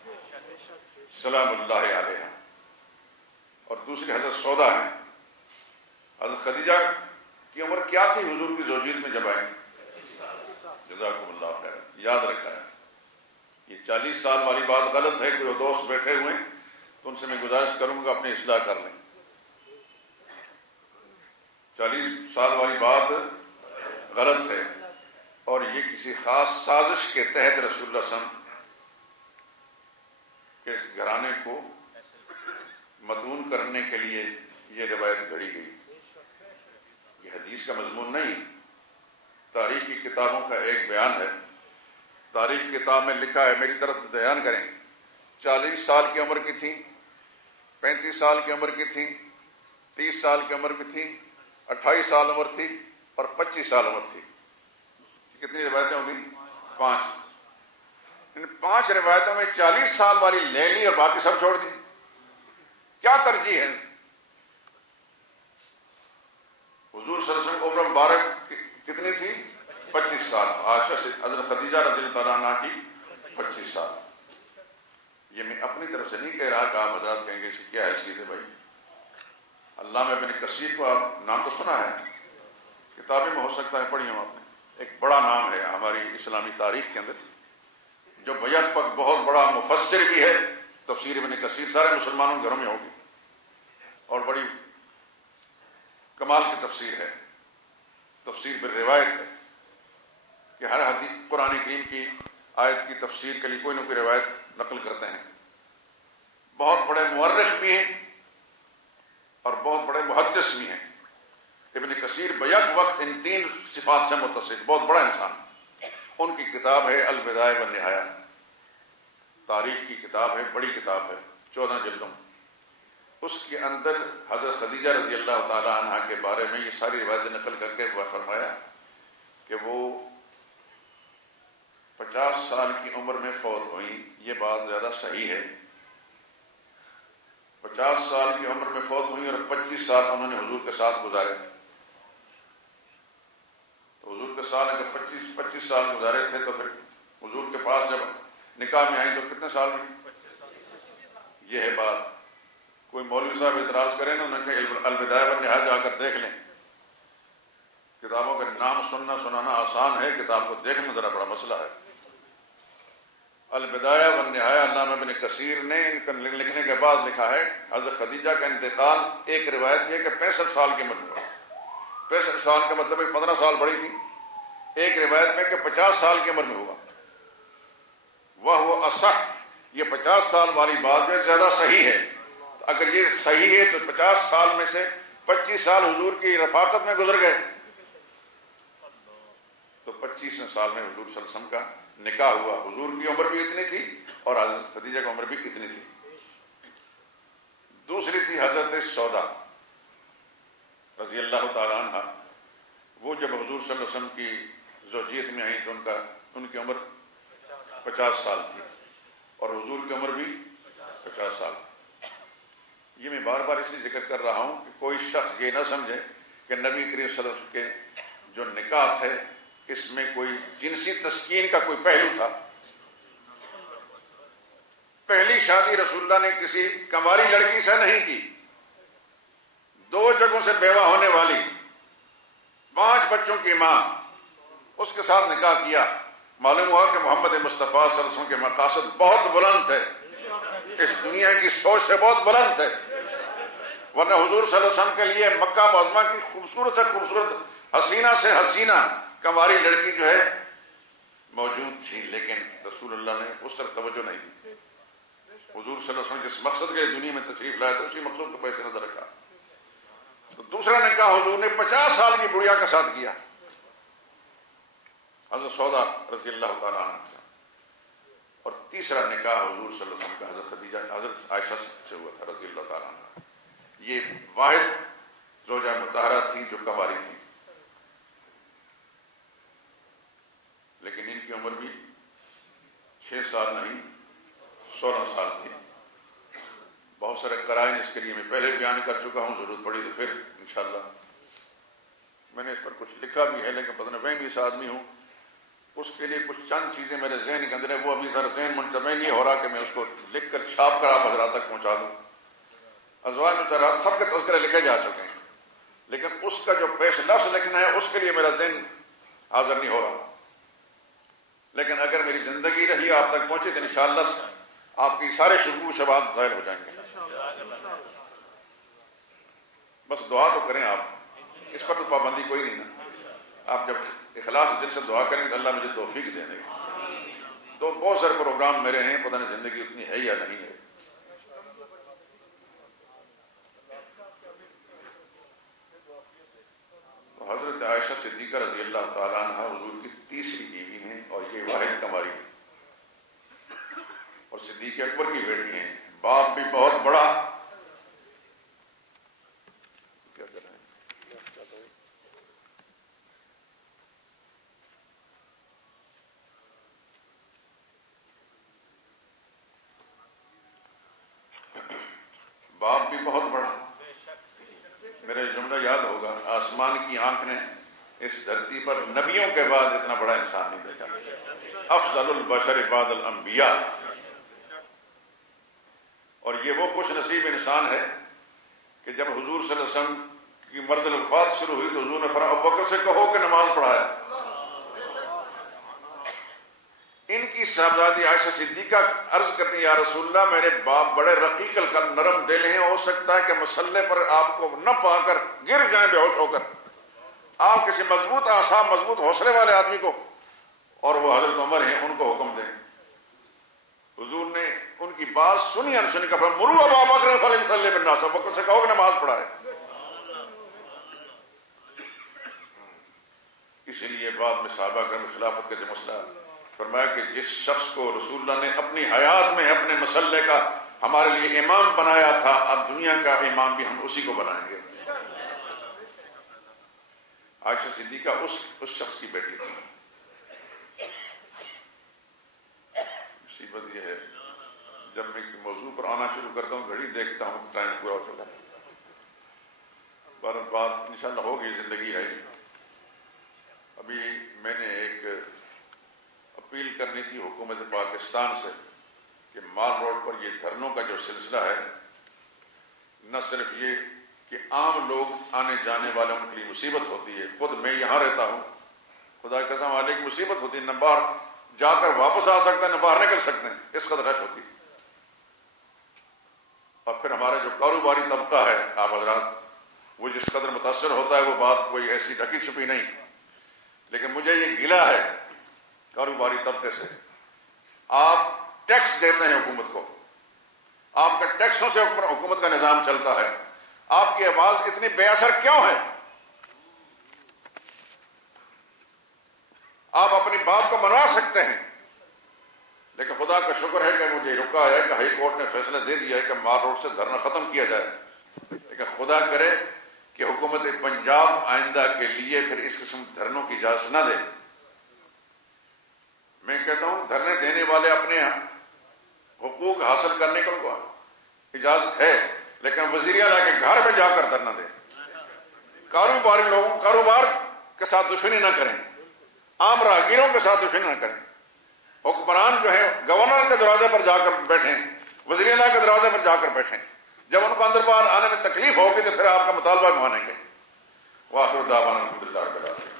سلام اللہ علیہا. اور دوسری حضرت سودا ہے. حضرت خدیجہ کی عمر کیا تھی حضور کی زوجیت میں جب آئی؟ جزاکم اللہ خیر. یاد رکھا ہے یہ 40 سال والی بات غلط ہے. کوئی دوست بیٹھے ہوئے تو ان سے میں گزارش کروں گا اپنی اصلاح کر لیں. 40 سال والی بات غلط ہے، اور یہ کسی خاص سازش کے تحت رسول اللہ صلی اللہ علیہ وسلم کے گھرانے کو مدعون کرنے کے لیے یہ روایت گھڑی گئی. یہ حدیث کا مضمون نہیں، تاریخ کی کتابوں کا ایک بیان ہے. تاریخ کتاب میں لکھا ہے، میری طرف بیان کریں. 40 سال کی عمر کی تھی، 35 سال کی عمر کی تھی، 30 سال کی عمر کی تھی، 28 سال عمر تھی اور 25 سال عمر تھی. کتنی روایتیں ہوگی؟ 5. ان 5 روایتوں میں 40 سال والی لے لی اور باقی سب چھوڑ دی. کیا ترجیح ہے؟ حضور صلی اللہ علیہ وسلم کو عمر مبارک کتنی تھی؟ 25 سال. عائشہ سے حضرت خدیجہ رضی اللہ تعالیٰ عنہ کی 25 سال. یہ میں اپنی طرف سے نہیں کہہ رہا کہ آپ حضرات کہیں گے اس کی کیا حیثیت ہے. بھائی علامہ ابن کثیر کو آپ نام تو سنا ہے، کتابیں میں ہو سکتا ہے پڑھی ہوں آپ نے. ایک بڑا نام ہے ہماری اسلامی تاریخ کے اندر، جو بیک وقت بہت بڑا مفسر بھی ہے. تفسیر ابن کثیر سارے مسلمانوں کے گھروں میں ہوگی، اور بڑی کمال کی تفسیر ہے. تفسیر بالروایت ہے کہ ہر حدیث قرآن کریم کی آیت کی تفسیر کے لیے کوئی نہ کوئی روایت نقل کرتے ہیں. بہت بڑے مورخ بھی ہیں اور بہت بڑے محدث بھی ہیں. ابن کثیر بیک وقت ان 3 صفات سے متصف، بہت بڑا انسان. ان کی کتاب ہے البدایہ والنہایہ. تاریخ کی کتاب ہے، بڑی کتاب ہے، 14 جلدوں. اس کے اندر حضرت خدیجہ رضی اللہ تعالی عنہ کے بارے میں یہ ساری روایتیں نقل کر کے وہ فرمایا کہ وہ 50 سال کی عمر میں فوت ہوئیں. یہ بات زیادہ صحیح ہے. 50 سال کی عمر میں فوت ہوئی اور 25 سال انہوں نے حضور کے ساتھ گزارے. تو حضور کے ساتھ اگر 25 سال گزارے تھے تو پھر حضور کے پاس جب نکاح میں آئیں تو کتنے سال میں؟ یہ ہے بات. کوئی مولوی صاحب اعتراض کرے نا، انہوں نے البدایہ والنہایہ جا کر دیکھ لیں. کتابوں کا نام سننا سنانا آسان ہے، کتاب کو دیکھنا ذرا بڑا مسئلہ ہے. البدایہ والنہایہ علامہ ابن کثیر نے ان کا لکھنے کے بعد لکھا ہے حضرت خدیجہ کا انتقال. ایک روایت یہ کہ 65 سال کی عمر میں، 65 سال کا مطلب 15 سال بڑی تھی. ایک روایت میں کہ 50 سال کی عمر میں ہوا. وہ اصح، یہ 50 سال والی بات جو زیادہ صحیح ہے. اگر یہ صحیح ہے تو 50 سال میں سے 25 سال حضور کی رفاقت میں گزر گئے، تو 25ویں سال میں حضور صلی اللہ علیہ وسلم کا نکاح ہوا. حضور کی عمر بھی اتنی تھی اور حضرت خدیجہ کی عمر بھی اتنی تھی. دوسری تھی حضرت سودا رضی اللہ تعالی عنہ. وہ جب حضور صلی اللہ علیہ وسلم کی زوجیت میں آئی تو ان کی عمر 50 سال تھی اور حضور کی عمر بھی 50 سال تھی. یہ میں بار بار اس لیے ذکر کر رہا ہوں کہ کوئی شخص یہ نہ سمجھے کہ نبی کریم صلی اللہ علیہ وسلم کے جو نکاح تھے اس میں کوئی جنسی تسکین کا کوئی پہلو تھا. پہلی شادی رسول اللہ نے کسی کنواری لڑکی سے نہیں کی، 2 جگہوں سے بیوہ ہونے والی 5 بچوں کی ماں، اس کے ساتھ نکاح کیا۔ معلوم ہوا کہ محمد مصطفیٰ صلی اللہ علیہ وسلم کے مقاصد بہت بلند تھے، اس دنیا کی سوچ سے بہت بلند تھے، ورنہ حضور صلی اللہ علیہ وسلم کے لیے مکہ معظمہ کی خوبصورت سے خوبصورت، حسینہ سے حسینہ کنواری لڑکی جو ہے موجود تھی، لیکن رسول اللہ نے اس طرف توجہ نہیں دی۔ حضور صلی اللہ علیہ وسلم جس مقصد کے دنیا میں تشریف لائے تھے اسی مقصد کو پیش نظر رکھا۔ تو دوسرا نکاح حضور نے 50 سال کی بڑھیا کے ساتھ کیا، حضرت سودا رضی اللہ تعالیٰ عنہ، اور تیسرا نکاح حضور صلی اللہ علیہ وسلم کا حضرت خدیجہ حضرت عائشہ سے ہوا تھا رضی اللہ تعالیٰ عنہ۔ یہ واحد زوجہ مطہرہ تھی جو کنواری تھی، لیکن ان کی عمر بھی 6 سال نہیں 16 سال تھی۔ بہت سارے قرائن اس کے لیے میں پہلے بیان کر چکا ہوں، ضرورت پڑی تو پھر انشاءاللہ میں نے اس پر کچھ لکھا بھی ہے، لیکن پتہ نہیں میں بھی اس آدمی ہوں، اس کے لیے کچھ چند چیزیں میرے ذہن کے اندر ہے، وہ ابھی ذرا ذہن منتبہ نہیں ہو رہا کہ میں اس کو لکھ کر چھاپ کر آپ حضرات تک پہنچا دوں۔ ازواج مطہرات سب کے تذکرے لکھے جا چکے ہیں، لیکن اس کا جو پیش لفظ لکھنا ہے اس کے لیے میرا ذہن حاضر نہیں ہو رہا، لیکن اگر میری زندگی رہی آپ تک پہنچے تو انشاءاللہ آپ کی سارے شکوک و شبہات ظاہر ہو جائیں گے۔ بس دعا تو کریں آپ، اس پر تو پابندی کوئی نہیں نا، آپ جب اخلاص دل سے دعا کریں تو اللہ مجھے توفیق دے دے گا۔ تو بہت سارے پروگرام میرے ہیں، پتہ نہیں زندگی اتنی ہے یا نہیں ہے۔ تو حضرت عائشہ صدیقہ رضی اللہ تعالیٰ عنہ حضور کی تیسری بیوی ہیں، اور یہ واحد کنواری ہیں، اور صدیق اکبر کی بیٹی ہیں۔ باپ بھی بہت بڑا، کیا کر رہے ہیں، باپ بھی بہت بڑا۔ میرا جملہ یاد ہوگا، آسمان کی آنکھ نے اس دھرتی پر نبیوں کے بعد اتنا بڑا انسان نہیں دیکھا، افضل البشر بعد الانبیاء۔ اور یہ وہ خوش نصیب انسان ہے کہ جب حضور صلی اللہ علیہ وسلم کی مرض الوفات شروع ہوئی تو حضور نے فرمایا ابوبکر سے کہو کہ نماز پڑھائے۔ ان کی صاحبزادی عائشہ صدیقہ عرض کرتی یا رسول اللہ میرے باپ بڑے رقیق القلب نرم دل ہیں، ہو سکتا ہے کہ مسلح پر آپ کو نہ پا کر گر جائیں بے ہوش ہو کر، آپ کسی مضبوط اعصاب مضبوط حوصلے والے آدمی کو، اور وہ حضرت عمر ہیں، ان کو حکم دیں۔ حضور نے ان کی بات سنی انسنی کا فرمایا مروا ابا بکر فلیصلی بالناس، ابو بکر سے کہو کہ نماز پڑھائے۔ اسی لیے بعد میں صحابہ کرام خلافت کا جو مسئلہ فرمایا کہ جس شخص کو رسول اللہ نے اپنی حیات میں اپنے مسلح کا ہمارے لیے امام بنایا تھا، اب دنیا کا امام بھی ہم اسی کو بنائیں گے۔ عائشہ صدیقہ اس شخص کی بیٹی تھی۔ مصیبت یہ ہے جب میں موضوع پر آنا شروع کرتا ہوں گھڑی دیکھتا ہوں تو ٹائم پورا ہو چکا ہے، بات انشاءاللہ ہوگی، زندگی رہے گی۔ ابھی میں نے ایک اپیل کرنی تھی حکومت پاکستان سے کہ مال روڈ پر یہ دھرنوں کا جو سلسلہ ہے، نہ صرف یہ کہ عام لوگ آنے جانے والوں کے لیے مصیبت ہوتی ہے، خود میں یہاں رہتا ہوں، خدا کی قسم والے کی مصیبت ہوتی ہے، نہ باہر جا کر واپس آ سکتے ہیں نہ باہر نکل سکتے ہیں، اس قدر رش ہوتی ہے۔ اور پھر ہمارا جو کاروباری طبقہ ہے آپ حضرات، وہ جس قدر متاثر ہوتا ہے وہ بات کوئی ایسی ڈھکی چھپی نہیں، لیکن مجھے یہ گلہ ہے کاروباری طبقے سے۔ آپ ٹیکس دیتے ہیں حکومت کو، آپ کے ٹیکسوں سے حکومت کا نظام چلتا ہے، آپ کی آواز اتنی بے اثر کیوں ہے؟ آپ اپنی بات کو منوا سکتے ہیں، لیکن خدا کا شکر ہے کہ مجھے رکا ہے کہ ہائی کورٹ نے فیصلہ دے دیا ہے کہ مال روڈ سے دھرنا ختم کیا جائے، لیکن خدا کرے کہ حکومت پنجاب آئندہ کے لیے پھر اس قسم دھرنوں کی اجازت نہ دے۔ میں کہتا ہوں دھرنے دینے والے اپنے حقوق حاصل کرنے کو ان کو اجازت ہے، لیکن وزیر اعلیٰ کے گھر میں جا کر دھرنا دیں۔ کاروباری لوگوں کاروبار کے ساتھ دشمنی نہ کریں، عام راہگیروں کے ساتھ دشمنی نہ کریں، حکمران جو ہیں گورنر کے دروازے پر جا کر بیٹھیں، وزیر اعلیٰ کے دروازے پر جا کر بیٹھیں، جب ان کو اندر باہر آنے میں تکلیف ہوگی تو پھر آپ کا مطالبہ مانیں گے۔ وآخر دعوانا الحمدللہ رب العالمین۔